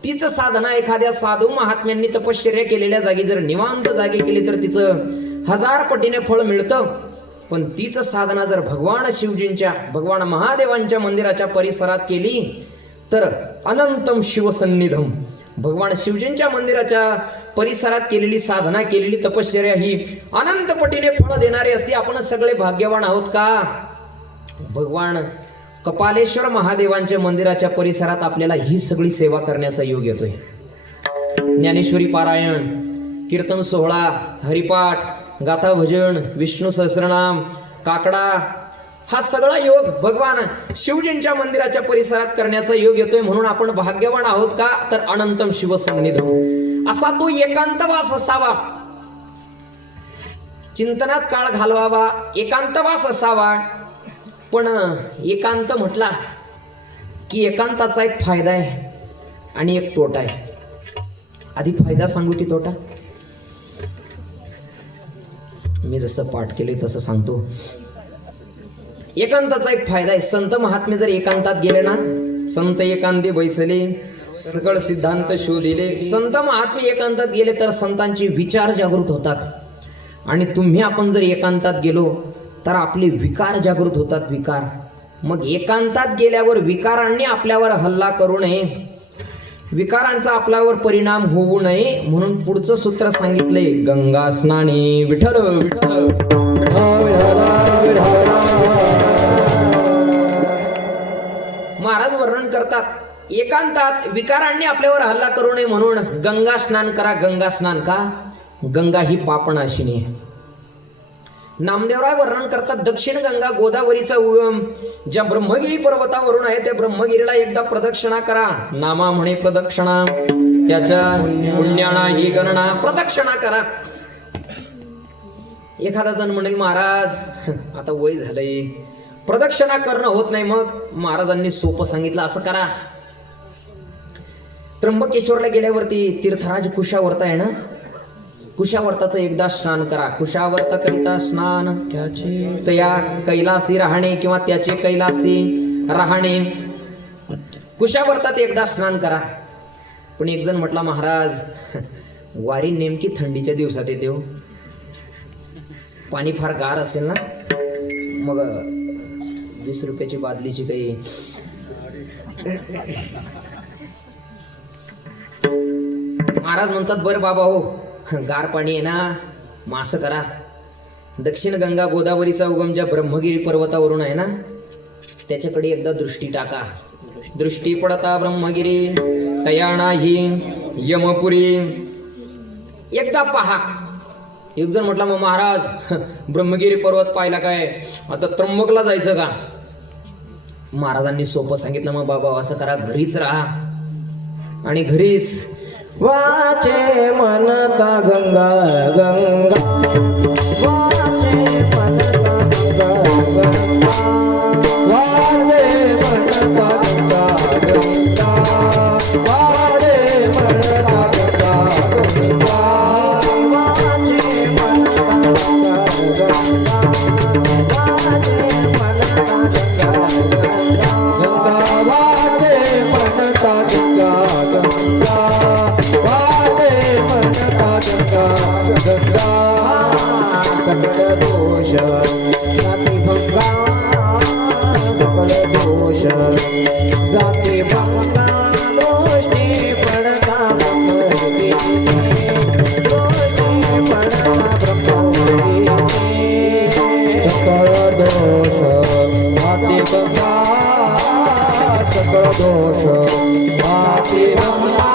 तीच साधना एखाद्या साधू महात्म्यांनी तपश्चर्या केलेल्या जागी जर निवांत जागी केली तर तिचं 1000 पटीने फळ मिळतं. पण तीच साधना जर भगवान शिवजींच्या, भगवान महादेवांच्या मंदिराच्या परिसरात केली तर अनंतम शिवसन्निधम, भगवान शिवजींच्या मंदिराच्या परिसरात केलेली साधना, केलेली तपश्चर्या ही अनंत पटीने फळ देणारी असते. आपण सगळे भाग्यवान आहोत का. भगवान कपालेश्वर महादेवांच्या मंदिराच्या परिसरात आपल्याला ही सगळी सेवा करण्याचा योग येतोय. ज्ञानेश्वरी पारायण, कीर्तन सोहळा, हरिपाठ, गाथा भजन, विष्णू सहस्रनाम, काकडा, हा सगळा योग भगवान शिवजींच्या मंदिराच्या परिसरात करण्याचा योग येतोय. म्हणून आपण भाग्यवान आहोत का, तर अनंतम शिवसन्निधम असा तो एकांतवास असावा, चिंतनात काळ घालवावा, एकांतवास असावा. पण एकांत म्हटला की एकांताचा एक फायदा आहे आणि एक तोटा आहे. आधी फायदा सांगू की तोटा. मी जसं पाठ केले तसं सांगतो. एकांताचा एक फायदा आहे. संत महात्मे जर एकांतात गेले ना, संत एकांती बैसले सकळ सिद्धांत शोधिले. संत महात्मे एकांतात गेले तर संतांचे विचार जागृत होतात. आणि तुम्ही आपण जर एकांतात गेलो तर आपले विकार जागृत होतात, विकार. मग एकांतात गेल्यावर विकारांनी आपल्यावर हल्ला करू नये, विकारांचा आपल्यावर परिणाम होऊ नये, म्हणून पुढचं सूत्र सांगितलंय, गंगा स्नाने विठ्ठल विठ्ठल. महाराज वर्णन करतात एकांतात विकारांनी आपल्यावर हल्ला करू नये म्हणून गंगा स्नान करा. गंगा स्नान का, गंगा ही पापनाशिनी आहे. नामदेवराय वर्णन करतात दक्षिण गंगा गोदावरीचा उगम ज्या ब्रह्मगिरी पर्वतावरून आहे त्या ब्रह्मगिरीला एकदा प्रदक्षिणा करा. नामा म्हणे प्रदक्षिणा, त्याच्या पुण्याना ही गणना, प्रदक्षिणा करा. एखादा जण म्हणेल महाराज आता वय झालंय, प्रदक्षिणा करणं होत नाही. मग महाराजांनी सोपं सांगितलं, असं करा, त्र्यंबकेश्वरला गेल्यावरती तीर्थराज कुशावर्त आहे ना, कुशावर्ताचं एकदा स्नान करा. कुशावर्त करिता स्नान त्याचे तया कैलासी राहणे किंवा त्याचे कैलासी राहणे. कुशावर्तात एकदा स्नान करा. पण एक जण म्हटला, महाराज वारी नेमकी थंडीच्या दिवसात येते हो, पाणी फार गार असेल ना, मग 20 रुपयाची बादलीची काही. महाराज म्हणतात, बरं बाबा हो, गार पाणी आहे ना, मग असं करा, दक्षिण गंगा गोदावरीचा उगम ज्या ब्रह्मगिरी पर्वतावरून आहे ना, त्याच्याकडे एकदा दृष्टी टाका. दृष्टी पडता ब्रह्मगिरी तया नाही यमपुरी. एकदा पहा. एक जण म्हटला, मग महाराज ब्रह्मगिरी पर्वत पाहिला काय, आता त्र्यंबकला जायचं का? महाराजांनी सोपं सांगितलं, मग बाबा असं करा, घरीच राहा आणि घरीच वाचे म्हणता गंगा गंगा, वाचे म्हणता गंगा गंगा, वाचे म्हणता गंगा गंगा, वाचे म्हणता गंगा गंगा, वाचे म्हणता गंगा गंगा, वाचे म्हणता गंगा गंगा, वाचे म्हणता गंगा गंगा, वाचे म्हणता गंगा गंगा. सकळ दोष जाती भंगा, सकळ दोष जाती भंगा, दोषी पडता ब्रह्मविद्ये, दोषी पडता ब्रह्मविद्ये. सकळ दोष जाती भंगा, सकळ दोष जाती भंगा,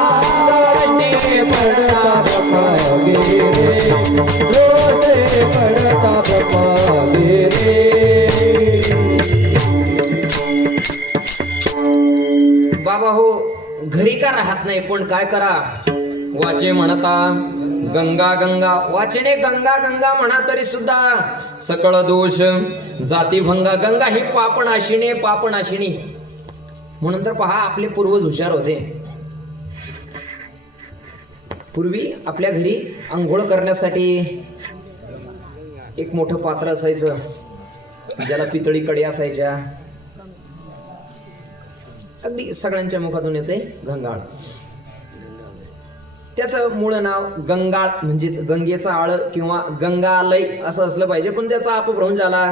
दोषी पडता ब्रह्मविद्ये, दोषी पडता ब्रह्मविद्ये. बाबा हो, घरी का राहत नाही, पण काय करा, वाचे म्हणता गंगा गंगा, वाचेने गंगा गंगा म्हणा तरी सुद्धा सकळ दोष जाती भंगा. गंगा ही पापनाशिनी, पापनाशिनी. म्हणून तर पहा, आपले पूर्वज हुशार होते. पूर्वी आपल्या घरी आंघोळ करण्यासाठी एक मोठं पात्र असायचं, ज्याला पितळी कडे असायच्या. अगदी सगळ्यांच्या मुखातून येते घंगाळ. त्याचं मूळ नाव गंगाळ, म्हणजेच गंगेचा आळ किंवा गंगालय असं असलं पाहिजे, पण त्याचा अपभ्रंश झाला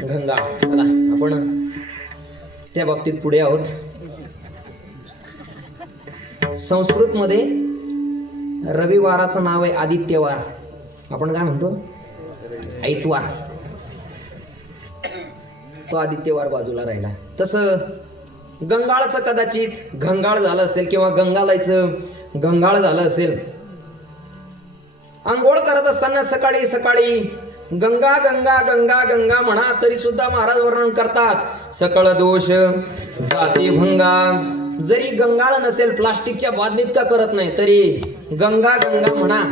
गंगाळ. चला आपण त्या बाबतीत पुढे आहोत. संस्कृतमध्ये रविवाराचं नाव आहे आदित्यवार. आपण काय म्हणतो, ऐतवार. तो आदित्यवार बाजूला राहिला. तसं गंगाळचं कदाचित घंगाळ झालं असेल किंवा गंगालयचं गंगाळ झालं असेल. आंघोळ करत असताना सकाळी सकाळी गंगा गंगा गंगा गंगा म्हणा तरी सुद्धा महाराज वर्णन करतात, सकळ दोष जाती भंगा. जरी गंगाळ नसेल, प्लास्टिकच्या बादलीत का करत नाही, तरी गंगा गंगा म्हणा.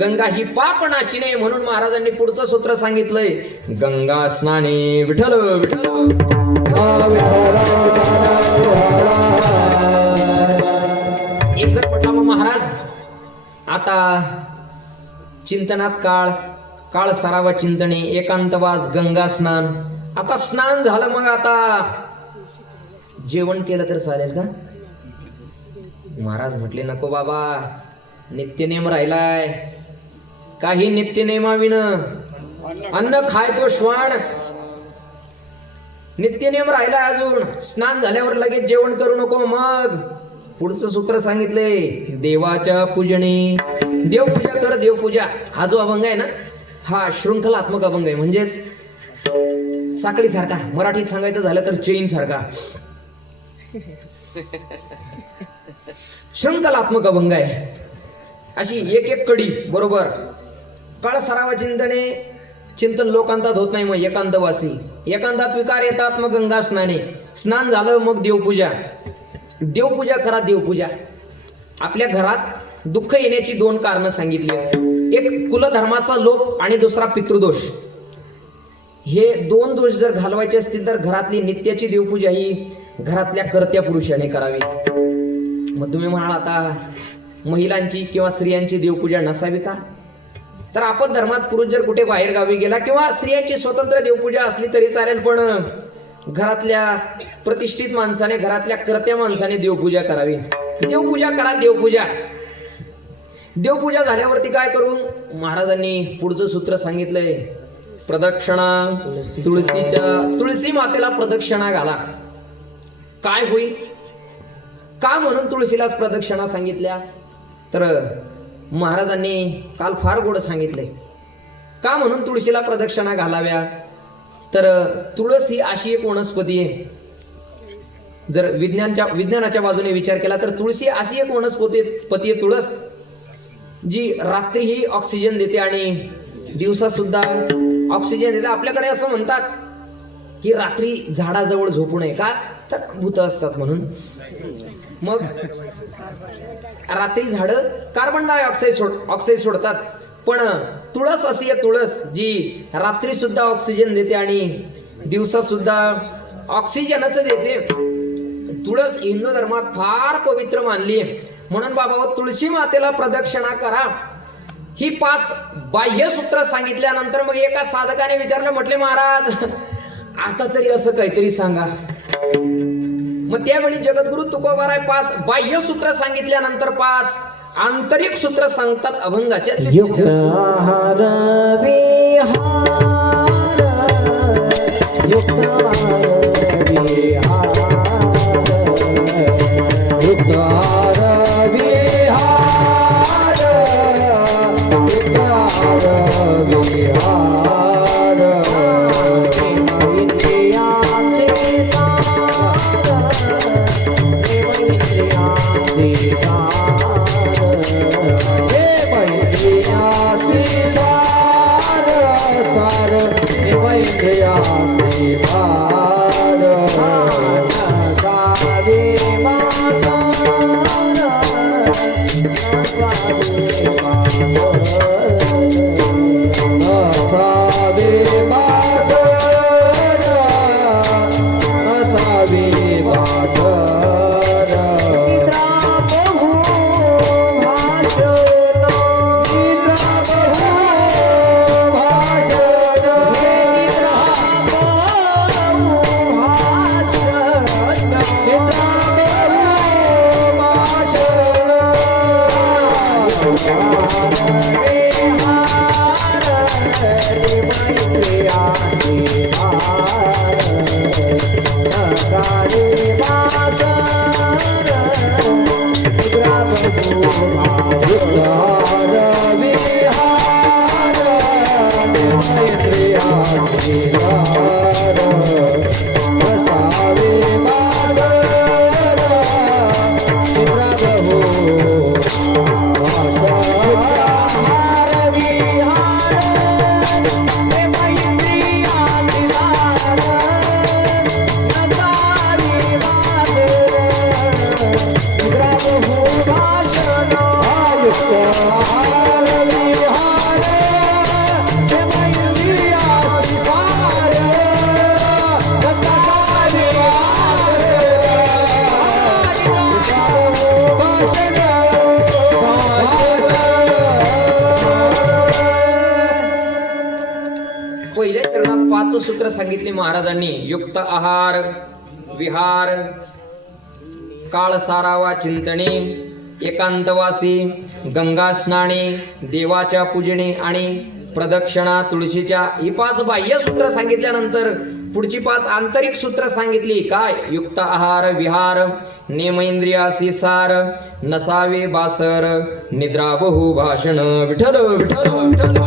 गंगा ही पापनाशिनी, म्हणून महाराजांनी पुढचं सूत्र सांगितलंय, गंगा स्नाने विठ्ठल विठ्ठल. एक जर म्हटला, मग महाराज आता चिंतनात काळ, काळ सरावा चिंतने, एकांतवास गंगा स्नान. आता स्नान झालं, मग आता जेवण केलं तर चालेल का? महाराज म्हटले, नको बाबा, नित्यनेम राहिलाय. काही नित्यनेमाविन अन्न खाय तो श्वान. नित्यनेम राहिलाय अजून. स्नान झाल्यावर लगेच जेवण करू नको. मग पुढचं सूत्र सांगितलंय, देवाच्या पूजने. देवपूजा कर, देवपूजा. हा जो अभंग आहे ना, हा शृंखलात्मक अभंग आहे, म्हणजेच साखळी सारखा. मराठीत सांगायचं झालं तर चेन सारखा. शृंखलात्मक अभंग आहे. अशी एक एक कडी बरोबर. काळ सरावा चिंतने, चिंतन लोकांतात होत नाही, मग एकांतवासी. एकांतात विकार येतात, मग गंगा स्नाने. स्नान झालं, मग देवपूजा. देवपूजा करा, देवपूजा. आपल्या घरात दुःख येण्याची 2 कारणं सांगितली. एक कुलधर्माचा लोप आणि दुसरा पितृदोष. हे 2 दोष जर घालवायचे असतील तर घरातली नित्याची देवपूजा ही घरातल्या कर्त्या पुरुषाने करावी. मग तुम्ही म्हणाल आता महिलांची किंवा स्त्रियांची देवपूजा नसावी का? तर आपण धर्मात पुरुष जर कुठे बाहेर गावी गेला किंवा स्त्रियांची स्वतंत्र देवपूजा असली तरी चालेल, पण घरातल्या प्रतिष्ठित माणसाने, घरातल्या कर्त्या माणसाने देवपूजा करावी. देवपूजा करा. देवपूजा झाल्यावरती काय करू? महाराजांनी पुढचं सूत्र सांगितलंय, प्रदक्षिणा. तुळशी मातेला प्रदक्षिणा घाला. काय होईल? का म्हणून तुळशीलाच प्रदक्षिणा सांगितल्या? तर महाराजांनी काल फार गोड सांगितले. का म्हणून तुळशीला प्रदक्षिणा घालाव्या? तर तुळस ही अशी एक वनस्पती आहे, जर विज्ञानाच्या बाजूने विचार केला तर तुळशी अशी एक वनस्पती आहे तुळस, जी रात्रीही ऑक्सिजन देते आणि दिवसा सुद्धा ऑक्सिजन देते. आपल्याकडे असं म्हणतात की रात्री झाडाजवळ झोपू नये. का? तर भूत असतात म्हणून. मग रात्री झाडं कार्बन डायऑक्साईड सोडतात, पण तुळस अशी आहे तुळस, जी रात्री सुद्धा ऑक्सिजन देते आणि दिवसा सुद्धा ऑक्सिजनच देते. तुळस हिंदू धर्मात फार पवित्र मानली आहे. म्हणून बाबा तुळशी मातेला प्रदक्षिणा करा. ही 5 बाह्य सूत्र सांगितल्यानंतर मग एका साधकाने विचारलं, म्हटले महाराज आता तरी असं काहीतरी सांगा. मग त्यावेळी जगद्गुरु तुकोबाराय 5 बाह्य सूत्र सांगितल्यानंतर 5 आंतरिक सूत्र सांगतात अभंगाच्या. युक्त आहार विहार, युक्त आहार विहार, युक्त आहार विहार, युक्त आहार विहार, इंद्रियांचे सार, इंद्रियांचे पहिल्या चरणात 5 सूत्र सांगितले महाराजांनी. युक्त आहार विहार, काळ सारावा चिंतने, एकांतवासी, गंगा स्नाने, देवाच्या पूजने आणि प्रदक्षिणा तुळशीच्या. ही 5 बाह्य सूत्र सांगितल्यानंतर पुढची 5 आंतरिक सूत्र सांगितली. काय? युक्त आहार विहार, नेमेंद्रियासी सार, नसावे बासर, निद्रा बहु भाषण. विठ्ठल विठ्ठल विठ्ठल.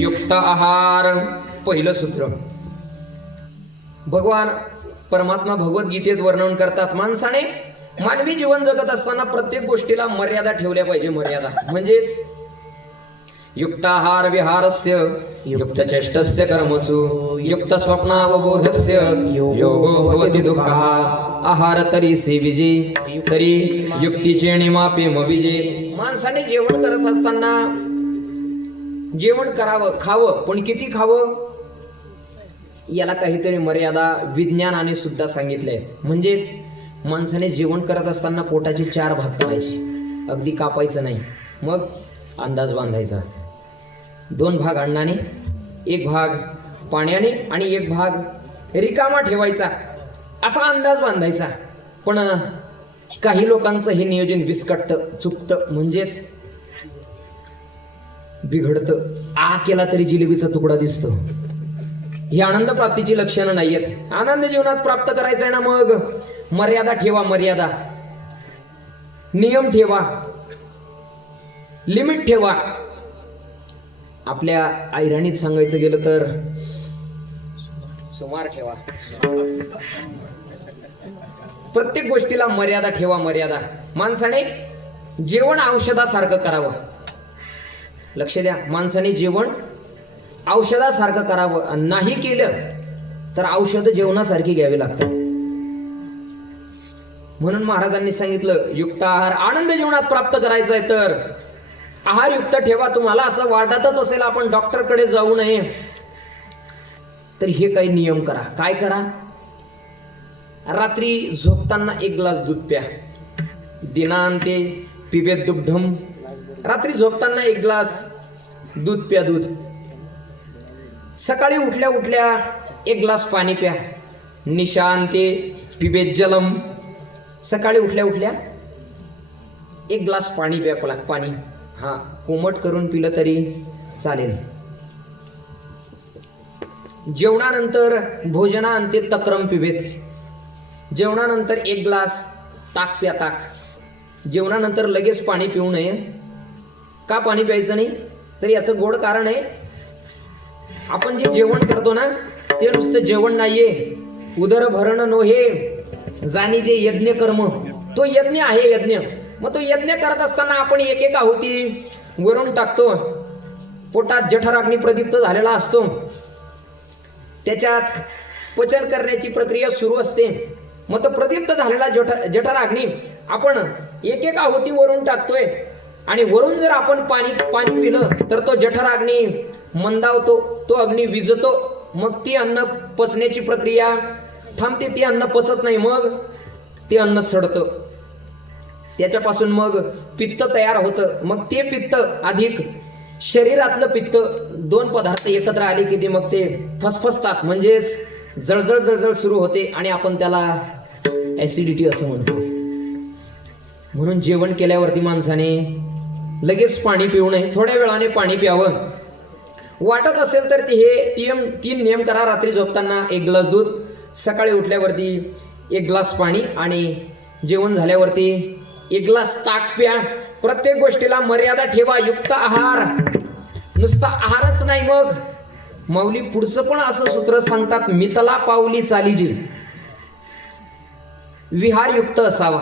युक्त आहार पहिलं सूत्र. भगवान परमात्मा भगवद्गीतेत वर्णन करतात, माणसाने मानवी जीवन जगत असताना प्रत्येक गोष्टीला मर्यादा ठेवल्या पाहिजे. मर्यादा म्हणजेच युक्ताहार विहारस्य युक्त चेष्टस्य कर्मसु युक्त स्वप्नावबोधस्य योगो भवति दुःखः. आहार तरी सेविजे तरी युक्तीचे निमापे मविजे. माणसाने जेवण करत असताना जेवण करावं, खावं, पण किती खावं याला काहीतरी मर्यादा विज्ञानाने सुद्धा सांगितलंय. म्हणजेच माणसाने जेवण करत असताना पोटाचे 4 भाग करायचे, अगदी कापायचं नाही. मग अंदाज बांधायचा, 2 भाग अन्नाने, 1 भाग पाण्याने आणि 1 भाग रिकामा ठेवायचा, असा अंदाज बांधायचा. पण काही लोकांचं हे नियोजन विस्कटतं, चुकतं, म्हणजेच बिघडतं. आ केला तरी जिलेबीचा तुकडा दिसतो. ही आनंद प्राप्तीची लक्षणं नाही आहेत. आनंद जीवनात प्राप्त करायचा आहे ना, मग मर्यादा ठेवा. मर्यादा, नियम ठेवा, लिमिट ठेवा. आपल्या ऐराणीत सांगायचं गेलं तर सुमार ठेवा. प्रत्येक गोष्टीला मर्यादा ठेवा. मर्यादा. माणसाने जेवण औषधासारखं करावं. लक्ष द्या, माणसाने जेवण औषधासारखं करावं. नाही केलं तर औषध जेवणासारखी घ्यावी लागतात. म्हणून महाराजांनी सांगितलं युक्त आहार. आनंद जीवनात प्राप्त करायचा आहे तर आहार युक्त ठेवा. तुम्हाला असं वाटतच असेल आपण डॉक्टरकडे जाऊ नये, तर हे काही नियम करा. काय करा? रात्री झोपताना 1 ग्लास दूध प्या. दिनांते पिबेत दुग्धम. रात्री झोपताना 1 ग्लास दूध प्या. दूध. सकाळी उठल्या उठल्या 1 ग्लास पाणी प्या. निशांते पिबेत जलम. सकाळी उठल्या उठल्या 1 ग्लास पाणी प्या. पाणी कोमट करून पिलं तरी चालेल. जेवणानंतर भोजनांते तक्रम पिबेत. जेवणानंतर 1 ग्लास ताक प्या. ताक. जेवणानंतर लगेच पाणी पिऊ नये. का पाणी प्यायचं नाही? तर याचं गोड कारण आहे. आपण जे जेवण करतो ना, ते नुसतं जेवण नाहीये. उदरभरण नोहे जाणी जे यज्ञ कर्म, तो यज्ञ आहे. यज्ञ. मग तो यज्ञ करत असताना आपण एक आहुती वरून टाकतो. पोटात जठराग्नी प्रदीप्त झालेला असतो, त्याच्यात पचन करण्याची प्रक्रिया सुरू असते. मग तो प्रदीप्त झालेला जठराग्नी आपण एक आहुती वरून टाकतोय. आणि वरून जर आपण पाणी पिलं तर तो जठराग्नी मंदावतो, तो अग्नी विझतो. मग ती अन्न पचण्याची प्रक्रिया थांबते. ती अन्न पचत नाही, मग ते अन्न सडतं. त्याच्यापासून मग पित्त तयार होतं. मग ते पित्त अधिक शरीरातलं पित्त, 2 पदार्थ एकत्र आले की ते मग ते फसफसतात. म्हणजेच जळजळ सुरू होते आणि आपण त्याला ॲसिडिटी असं म्हणतो. म्हणून जेवण केल्यावरती माणसाने लगेच पाणी पिऊ नये. थोड्या वेळाने पाणी प्यावं. वाटत असेल तर हे 3 नियम करा. रात्री झोपताना 1 ग्लास दूध, सकाळी उठल्यावरती 1 ग्लास पाणी आणि जेवण झाल्यावरती 1 ग्लास ताक प्या. प्रत्येक गोष्टीला मर्यादा ठेवा. युक्त आहार. नुसता आहारच नाही, मग माऊली पुढचं पण असं सूत्र सांगतात, मितला पावली चालीजी. विहार युक्त असावा.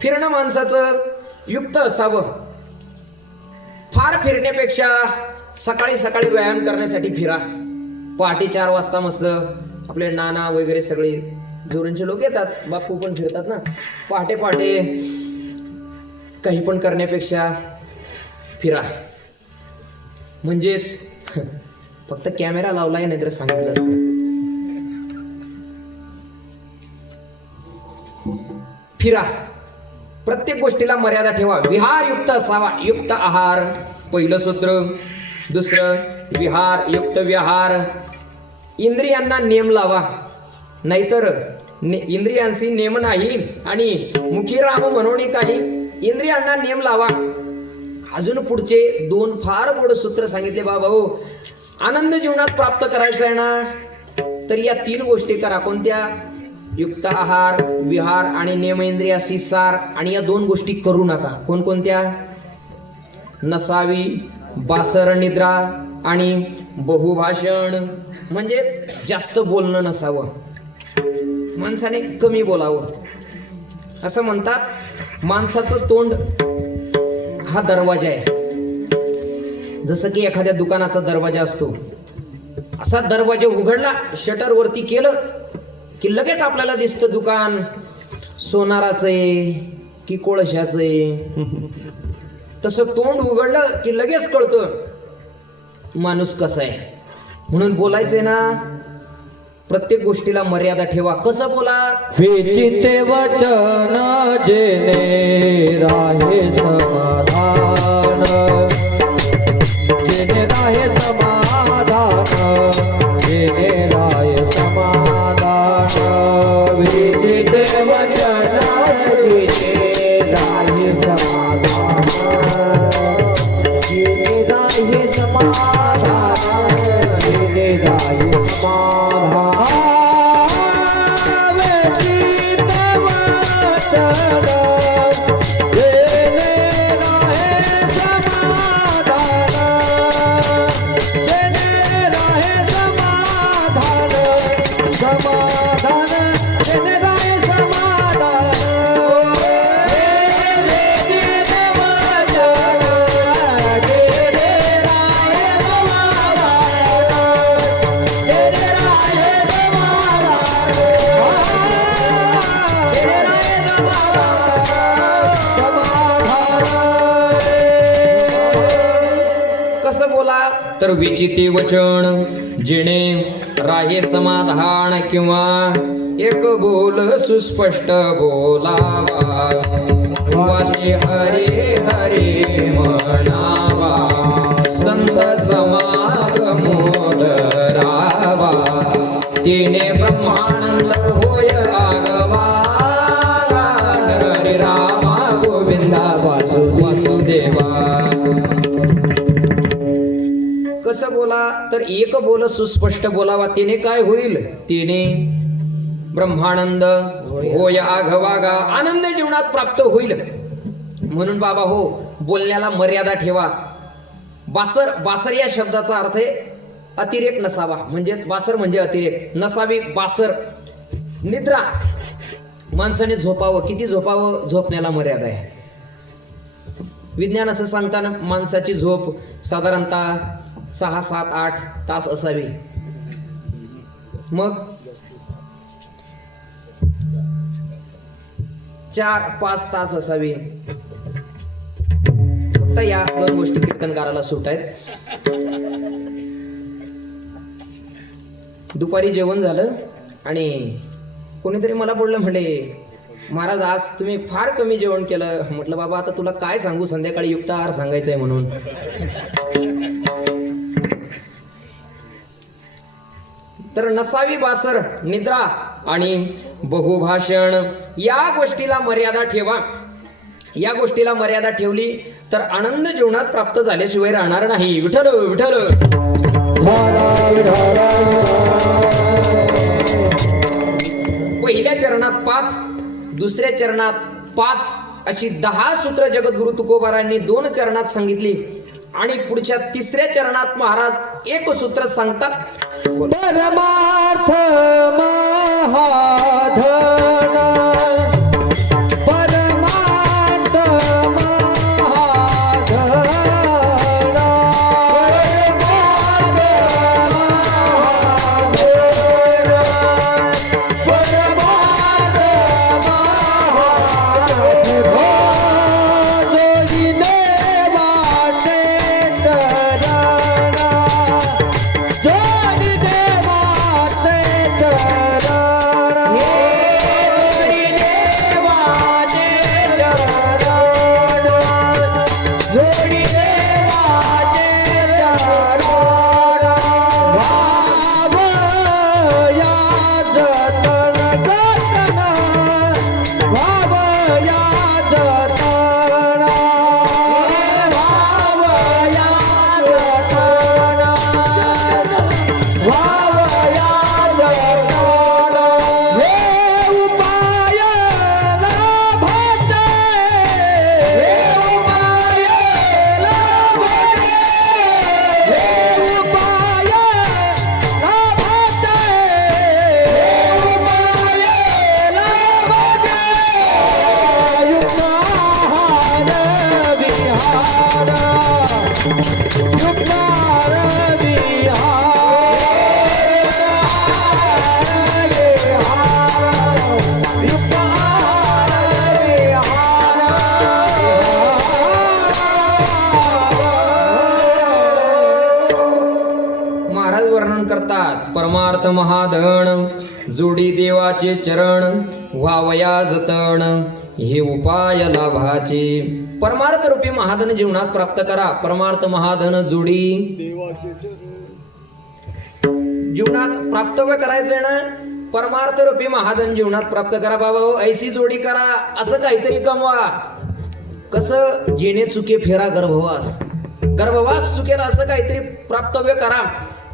फिरणं माणसाचं युक्त असावं. फार फिरण्यापेक्षा सकाळी व्यायाम करण्यासाठी फिरा. पहाटे 4 वाजता मस्त आपले नाना वगैरे सगळे जोरूनचे लोक येतात. बापू पण फिरतात ना. पहाटे काही पण करण्यापेक्षा फिरा. म्हणजेच फक्त कॅमेरा लावलाय नाही तर सांगितलं असतं. फिरा. प्रत्येक गोष्टीला मर्यादा ठेवा. विहार युक्त असावा. युक्त आहार पहिलं सूत्र. दुसरं विहार युक्त विहार. इंद्रियांना नेम लावा, नाहीतर इंद्रियांशी नेम नाही. आणि मुखी राम म्हणून काही इंद्रियांना नेम लावा. अजून पुढचे 2 फार गोड सूत्र सांगितले. बाबा हो, आनंद जीवनात प्राप्त करायचा आहे ना, तर या 3 गोष्टी करा. कोणत्या? युक्त आहार, विहार आणि नेमेंद्रियाशी सार. आणि या 2 गोष्टी करू नका. कोणकोणत्या? नसावी बासर निद्रा आणि बहुभाषण. म्हणजेच जास्त बोलणं नसावं. माणसाने कमी बोलावं. असं म्हणतात माणसाचं तोंड हा दरवाजा आहे. जसं की एखाद्या दुकानाचा दरवाजा असतो, असा दरवाजा उघडला, शटर वरती केलं की लगेच आपल्याला दिसतं दुकान सोनाराचं आहे की कोळशाचं आहे. तसं तोंड उघडलं की लगेच कळतं माणूस कसा आहे. म्हणून बोलायचंय ना, प्रत्येक गोष्टीला मर्यादा ठेवा. कसं बोला? विचिते वचन जेने राहे समाधान, जेने राहे समाधान, जेने राहे समाधान. विचिते वचन जेने राहे समाधान, जेने राहे समाधान, जेने राहे समाधान. कसं बोला? तर विचिते वचन जिने राहे समाधान, किंवा एक बोल सुस्पष्ट बोलावा, वाचे हरे हरे म्हणावा, संत समागम मोदरावा, तिने ब्रह्मानंद होय आगवा, हरे रामा गोविंदा वासुदेवा. कसं बोला? तर एक बोल सुस्पष्ट बोलावा, तिने काय होईल? तिने ब्रह्मानंद होय आघवागा, आनंद जीवनात प्राप्त होईल. म्हणून बाबा हो, बोलण्याला मर्यादा ठेवा. बासर, बासर या शब्दाचा अर्थ आहे अतिरेक नसावा. म्हणजे बासर म्हणजे अतिरेक नसावी. बासर निद्रा, माणसाने झोपावं. किती झोपावं? झोपण्याला मर्यादा आहे. विज्ञान असं सांगताना माणसाची झोप साधारणतः 6, 7, 8 तास असावी. मग 4, 5 तास असावी. फक्त या 2 गोष्टी कीर्तनकाराला सूट आहेत. दुपारी जेवण झालं आणि कोणीतरी मला बोललं, म्हणे महाराज आज तुम्ही फार कमी जेवण केलं. म्हटलं बाबा आता तुला काय सांगू, संध्याकाळी युक्त आहार सांगायचंय म्हणून. तर नसावी बासर, निद्रा आणि बहुभाषण या गोष्टीला मर्यादा ठेवा. या गोष्टीला मर्यादा ठेवली तर आनंद जीवनात प्राप्त झाल्याशिवाय राहणार नाही. विठ्ठल विठ्ठल. पहिल्या चरणात 5, दुसऱ्या चरणात 5 अशी 10 सूत्र जगद्गुरु तुकोबारांनी 2 चरणात सांगितली. आणि पुढच्या 3ऱ्या चरणात महाराज 1 सूत्र सांगतात. परमार्थ महाधन, परमार्थ महाधन, जोडी देवाचे चरण, परमार्थ महाधन जोडी देवाचे चरण व्हावया जतन हे उपाय लाभाचे. परमार्थ रूपी महाधन जीवनात प्राप्त करा. परमार्थ महाधन जोडी जीवनात प्राप्तव्य करायचंय ना. परमार्थ रूपी महाधन जीवनात प्राप्त करा. बाबा हो ऐशी जोडी करा, असं काहीतरी कमवा. कसं जेणे चुके फेरा गर्भवास, गर्भवास चुकेला असं काहीतरी प्राप्तव्य करा.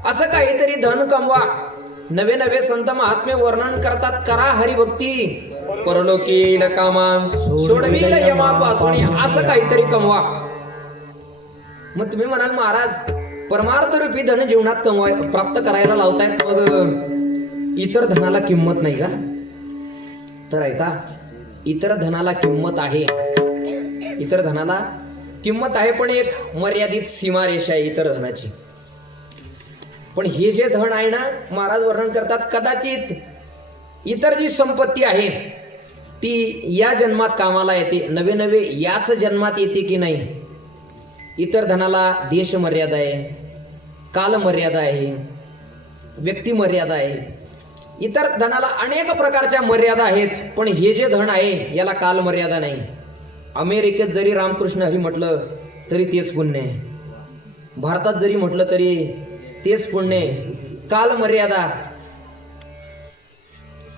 असं काहीतरी धन कमवा. नवे नवे संत महात्मे वर्णन करतात, करा हरिभक्ती परलोकी येईल कामा सोडवील यमापासून, असं काहीतरी कमवा. मग तुम्ही म्हणाल महाराज परमार्थ रूपी धन जीवनात कमवाय प्राप्त करायला लावतायत, मग इतर धनाला किंमत नाही का? तर ऐका, इतर धनाला किंमत आहे. इतर धनाला किंमत आहे, पण एक मर्यादित सीमारेषा आहे इतर धनाची. पण हे जे धन आहे ना, महाराज वर्णन करतात, कदाचित इतर जी संपत्ती आहे ती या जन्मात कामाला येते, नवे नवे याच जन्मात येते की नाही. इतर धनाला देश मर्यादा आहे, काल मर्यादा आहे, व्यक्ती मर्यादा आहे. इतर धनाला अनेक प्रकारच्या मर्यादा आहेत, पण हे जे धन आहे याला काल मर्यादा नाही. अमेरिकेत जरी रामकृष्ण हरी म्हटलं तरी तेच पुण्य आहे. भारतात जरी म्हटलं तरी तेच पुण्य आहे. काल मर्यादा,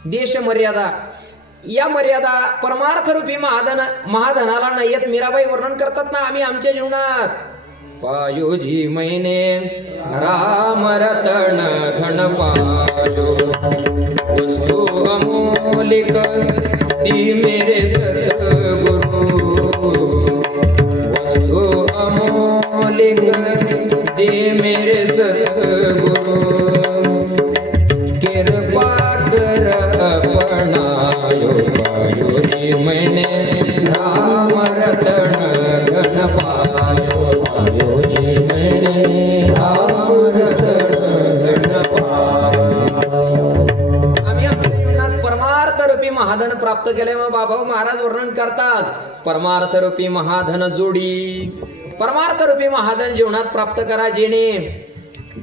देश मर्यादा, या मर्यादा परमार्थ रूपी महाधनाला नाही येत. मीराबाई वर्णन करतात ना, आम्ही आमच्या जीवनात पायोजी महिने राम रतन धन पायो वस्तू अमोलिक दी मेरे सद्गुरु वस्तु अमोलिक दी मेरे सद्गुरु कृपा कर अपनायो पायोजी मैंने राम रतन धन पायो पायोजी मैंने राम रतन धन पायो. आम्ही आपल्या जीवनात परमार्थ रूपी महाधन प्राप्त केले. मग बाबा महाराज वर्णन करतात, परमार्थ रूपी महाधन जोडी. परमार्थ रूपी महाधन जीवनात प्राप्त करा, जेणे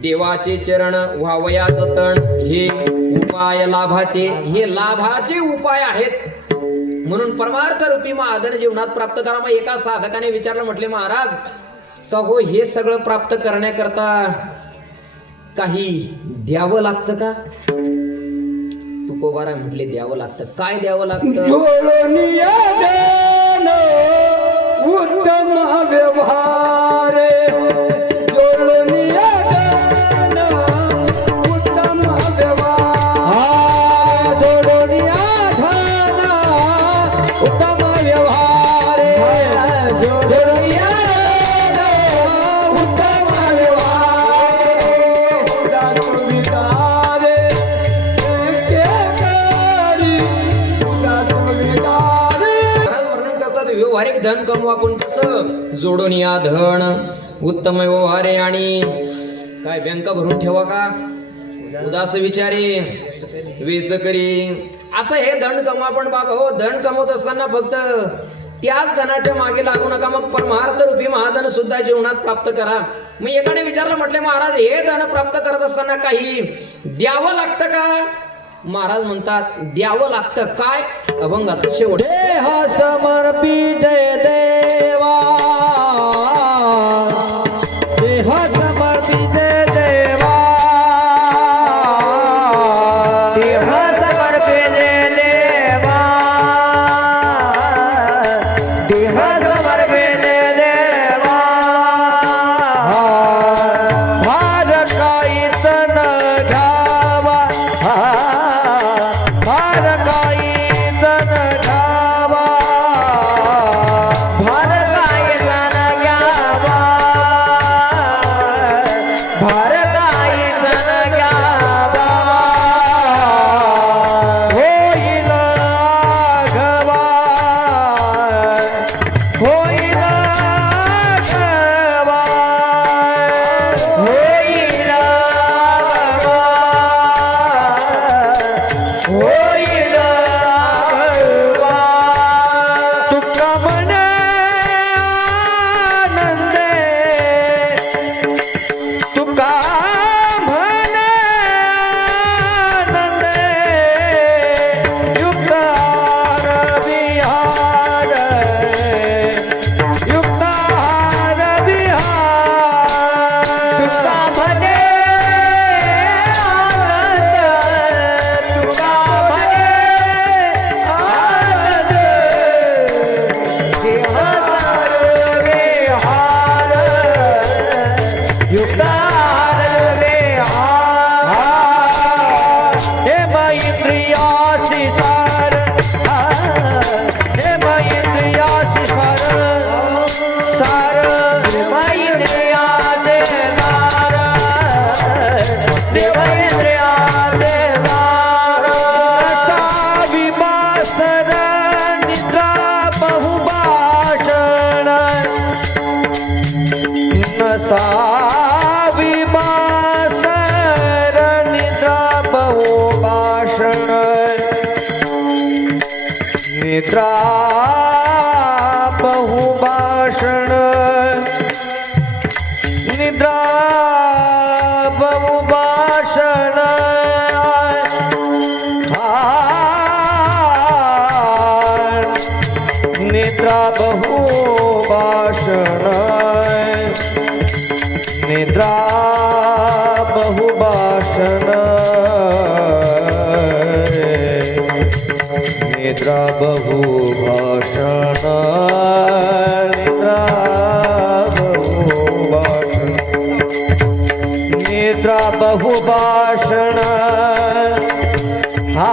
देवाचे चरण व्हावया जतन हे उपाय लाभाचे. हे लाभाचे उपाय आहेत, म्हणून परमार्थ रूपी महाधन जीवनात प्राप्त करा. मग एका साधकाने विचारलं, म्हटले महाराज का हो हे सगळं प्राप्त करण्याकरता काही द्यावं लागतं का? तुकोबारा म्हटले द्यावं लागतं. काय द्यावं लागतं? जोडनिया देन उत्तम व्यवहार, जोडनिया देन उत्तम व्यवहार, जोडनिया धन उत्तम व्यवहार, जोडनिया देन उत्तम व्यवहार, सुविधार महाराज वर्णन करतात, व्यवहारिक धन कमवा. आपण कसं? जोडून या धन उत्तम व्यवहारे. आणि काय बँका भरून ठेवा का? उदास विचारे वेच करी, असं हे धन कमवा. पण बाबा हो, धन कमवत असताना फक्त त्याच धनाच्या मागे लागू नका. मग परमार्थ रूपी महाधन सुद्धा जीवनात प्राप्त करा. मग एकाने विचारलं, म्हटले महाराज हे धन प्राप्त करत असताना काही द्यावं लागतं का? महाराज म्हणतात द्यावं लागतं. काय? अभंगाचं शेवट. देह समर्पित देवा, देह समर्पित देवा, देह समर्पित देवा, देह समर्पित देवा, भार काहीच न घ्यावा, भार काहीच न घ्यावा, भार निद्रा बहुभाषण निद्रा बहुभाषण निद्रा बहुभाषण निद्रा बहुभाषण निद्रा बहुभाषण निद्रा बहुभाषण हा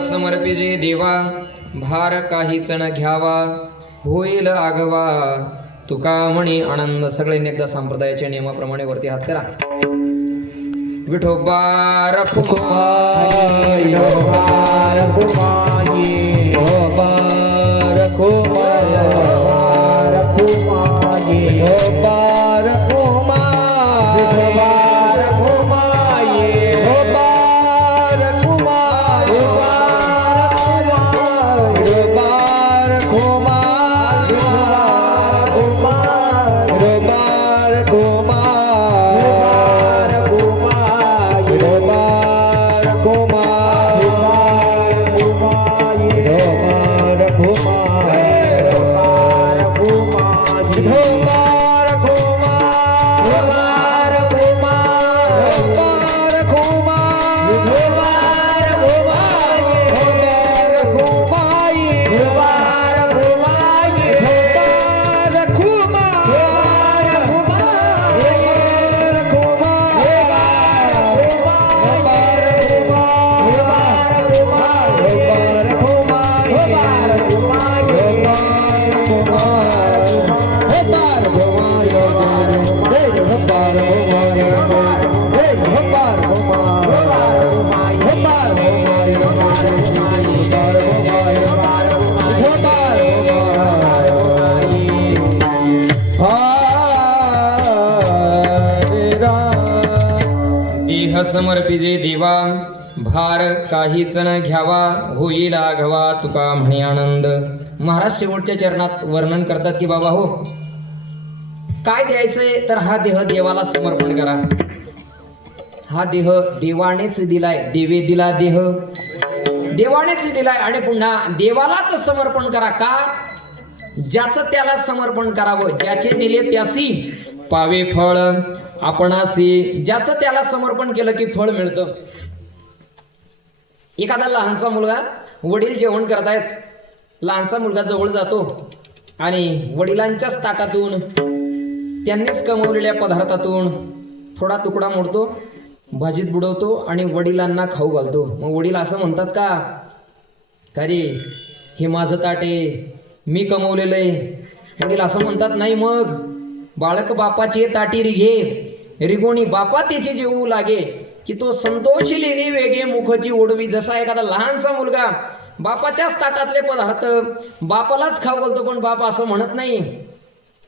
समर्पिजे देवा भार काहीच न घ्यावा होईल आगवा तुका म्हणे आनंद. सगळ्यांनी एकदा संप्रदायाच्या नियमाप्रमाणे वरती हात करा. विठोबा रखुमाई समर्पिजे देवा भार काहीच न घ्यावा होईल आघवा तुका म्हणे आनंद. महाराज शेवटच्या चरणात वर्णन करतात की बाबा हो काय द्यायचंय तर हा देह देवाला समर्पण करा. हा देह देवानेच दिलाय, देवे दिला देह देवानेच दिलाय आणि पुन्हा देवालाच समर्पण करा. का ज्याचं त्याला समर्पण करावं, ज्याचे दिले त्यासी पावे फळ आपणासी. ज्याचं त्याला समर्पण केलं की फळ मिळतं. एखादा लहानसा मुलगा, वडील जेवण करतायत, लहानसा मुलगा जवळ जातो आणि वडिलांच्याच ताटातून त्यांनीच कमवलेल्या पदार्थातून थोडा तुकडा मोडतो, भाजीत बुडवतो आणि वडिलांना खाऊ घालतो. मग वडील असं म्हणतात का रे हे माझं ताट आहे, मी कमवलेलं आहे. वडील असं म्हणतात नाही, मग बाळक बापाची ताटी रिघे रिगोणी बापा त्याची जेवू लागे की तो संतोषी लेणी वेगे मुखची ओढवी. जसा एखादा लहानसा मुलगा बापाच्याच ताटातले पदार्थ बापालाच खाऊ घालतो, पण बाप असं म्हणत नाही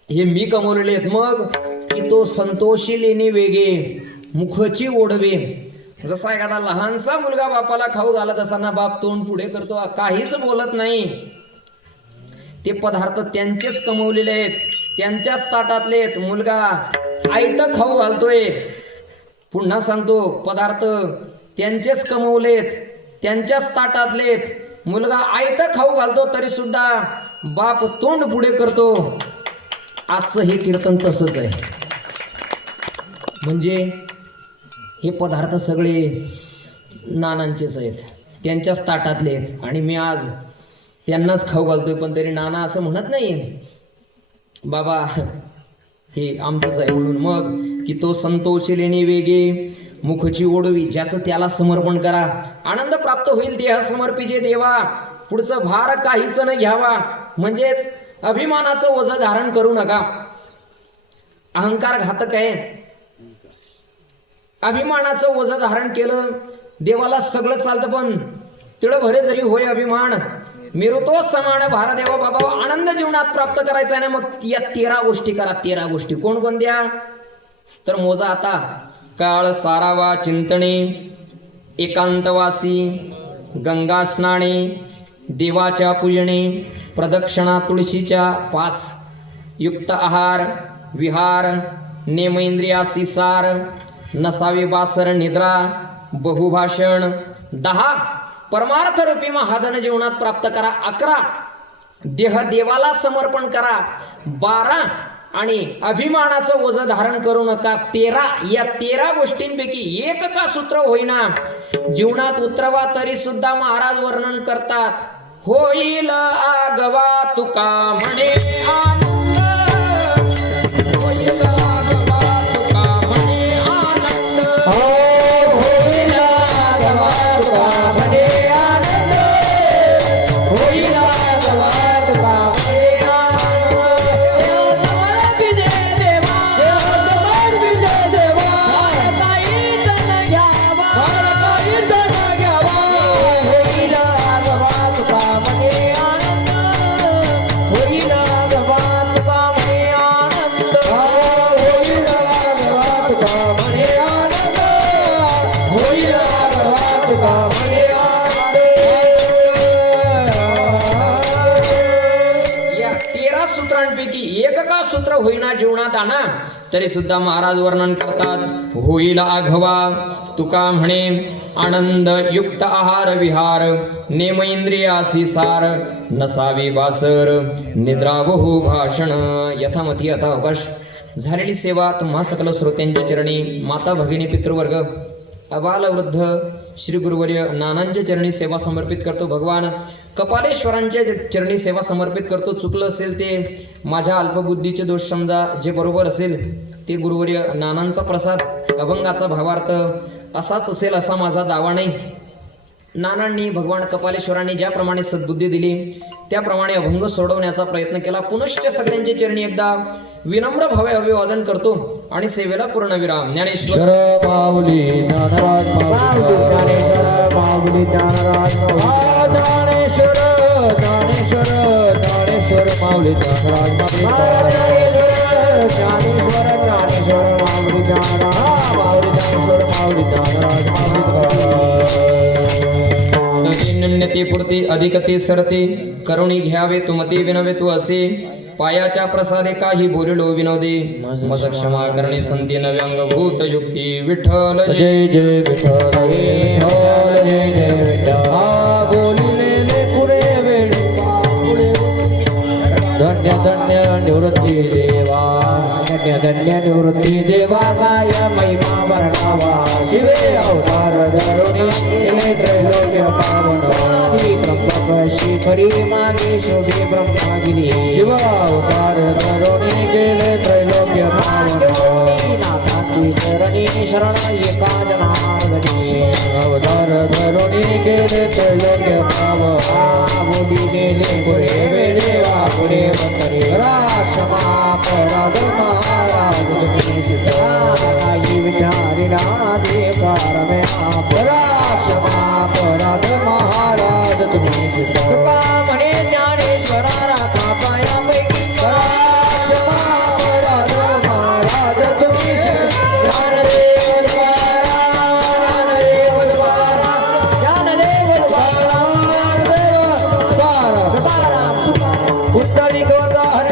हे मी कमवलेले आहेत, मग की तो संतोषी लेणी वेगे मुखची ओढवे. जसा एखादा लहानसा मुलगा बापाला खाऊ घालत असताना बाप तोंड पुढे करतो, काहीच बोलत नाही. ते पदार्थ त्यांचेच कमवलेले आहेत, त्यांच्याच ताटातले आहेत. मुलगा आयतं खाऊ घालतोय. पुन्हा सांगतो, पदार्थ त्यांचेच कमवलेत, त्यांच्याच ताटातलेत. मुलगा आयतं खाऊ घालतो तरी सुद्धा बाप तोंड पुढे करतो. आजचं हे कीर्तन तसंच आहे. म्हणजे हे पदार्थ सगळे नानांचेच आहेत, त्यांच्याच ताटातले आहेत आणि मी आज त्यांनाच खाऊ घालतोय. पण तरी नाना असं म्हणत नाही बाबा हे आमचंच आहे म्हणून. मग की तो संतोषी लेणी वेगे मुखची ओढवी. ज्याचं त्याला समर्पण करा, आनंद प्राप्त होईल देह समर्पिजे देवा. पुढचं भार काहीच न घ्यावा. म्हणजेच अभिमानाचं ओझं धारण करू नका. अहंकार घातक आहे. अभिमानाचं ओझं धारण केलं देवाला सगळं चालतं, पण तिळभरे जरी होय अभिमान मिरतो समान भार देवा. बाबा आनंद जीवनात प्राप्त करायचा आहे ना, मग या 13 गोष्टी करा. 13 गोष्टी कोणकोणत्या तर मोजा आता. काळ सारावा चिंतणे, एकांतवासी, गंगा स्नाने, देवाच्या पूजने, प्रदक्षिणा तुळशीच्या 5, युक्त आहार विहार, नेमेंद्रियासी सार, नसावी बासर निद्रा, बहुभाषण. 10 परमार्थ रूपी महाधन जीवनात प्राप्त करा. 11 देह देवाला समर्पण करा. 12 आणि अभिमानाचं ओझं धारण करू नका. 13 या 13 गोष्टींपैकी एक का सूत्र होईना जीवनात उतरवा तरी सुद्धा महाराज वर्णन करतात. होईल आगवा तुका म्हणे आनंद, होईल आगवा तुका म्हणे आनंद, होईल आगवा तुका म्हणे आनंद, होईल आगवा तुका म्हणे आनंद. समर्पिते देवा, समर्पिते देवा, काहीच न घ्यावा, काहीच न घ्यावा. होईल आगवा तुका म्हणे आनंद, होईल आगवा तुका म्हणे आनंद, होईल आगवा तुका म्हणे आनंद, होईल आगवा तुका म्हणे आनंद. या 13 सूत्रांपैकी एक का सूत्र होईना जीवनात आणा तरी सुद्धा महाराज वर्णन करतात. होईल आघवा तुका म्हणे आनंद, युक्त आहार विहार, नेम इंद्रियासी सार, नसावी बासर, निद्रा बहु भाषण. यथामती यथा अवकाश. झालेली सेवा तुम्हा सकल श्रोत्यांच्या चरणी, माता भगिनी पितृवर्ग, अबाल वृद्ध श्री गुरुवर्य नानांच्या चरणी सेवा समर्पित करतो. भगवान कपालेश्वरांच्या चरणी सेवा समर्पित करतो. चुकलं असेल ते माझ्या अल्पबुद्धीचे दोष समजा, जे बरोबर असेल ते गुरुवर्य नानांचा प्रसाद, अभंगाचा भावार्थ असाच असेल असा माझा दावा नाही. नानांनी भगवान कपालेश्वरांनी ज्याप्रमाणे सद्बुद्धी दिली त्याप्रमाणे अभंग सोडवण्याचा प्रयत्न केला. पुनश्च सगळ्यांच्या चरणी एकदा विनम्र भावे अभिवादन करतो आणि सेवेला पूर्ण विराम. ज्ञानेश्वर माऊली ज्ञानराज माऊली, ज्ञानेश्वर माऊली ज्ञानराज माऊली, ज्ञानेश्वर ज्ञानेश्वर ज्ञानेश्वर माऊली ज्ञानराज माऊली, ज्ञानेश्वर ज्ञानेश्वर माऊली ज्ञानराज माऊली, ज्ञानेश्वर माऊली ज्ञानराज माऊली. निन्नती पुरती अधिकते सरते, करुणी घ्यावे तुमती विनवे तू असे, पायाच्या प्रसादे काही बोलिलो विनोदे, मज क्षमा करणे संती नव्यंगभूत युक्ती. विठ्ठल जय जय जय विठ्ठल, विठ्ठल जय जय विठ्ठल. बोलिले पुढे वेळी धन्य धन्य निवृत्ती देवा धन्य धन्य निवृत्ती देवा काय महिमा वर्णावा शिवे अवतार धरुणी हे त्रैलोक्य पावन श्री त्र्यंबक शिखरी मागे शोभे ब्रह्मागिरी शिव अवतार धरुणी गेले त्रैलोक्य पावन नाथाची चरणी शरण एका जनार्दनी अवतार धरुणी गेले त्रैलोक्य पावन बोली गेले पुढे देवा पुढे बंदरे क्षमा अपराध महाराज तुम्ही सिद्धाई विचारिणा देकार में क्षमा अपराध महाराज तुम्ही सिद्ध कृपा म्हणे ज्ञानेश्वरा राखा पायापैकी क्षमा अपराध महाराज तुम्ही ज्ञानदेव द्वारा ज्ञानदेव द्वारा पुंडलिक वरदा हरी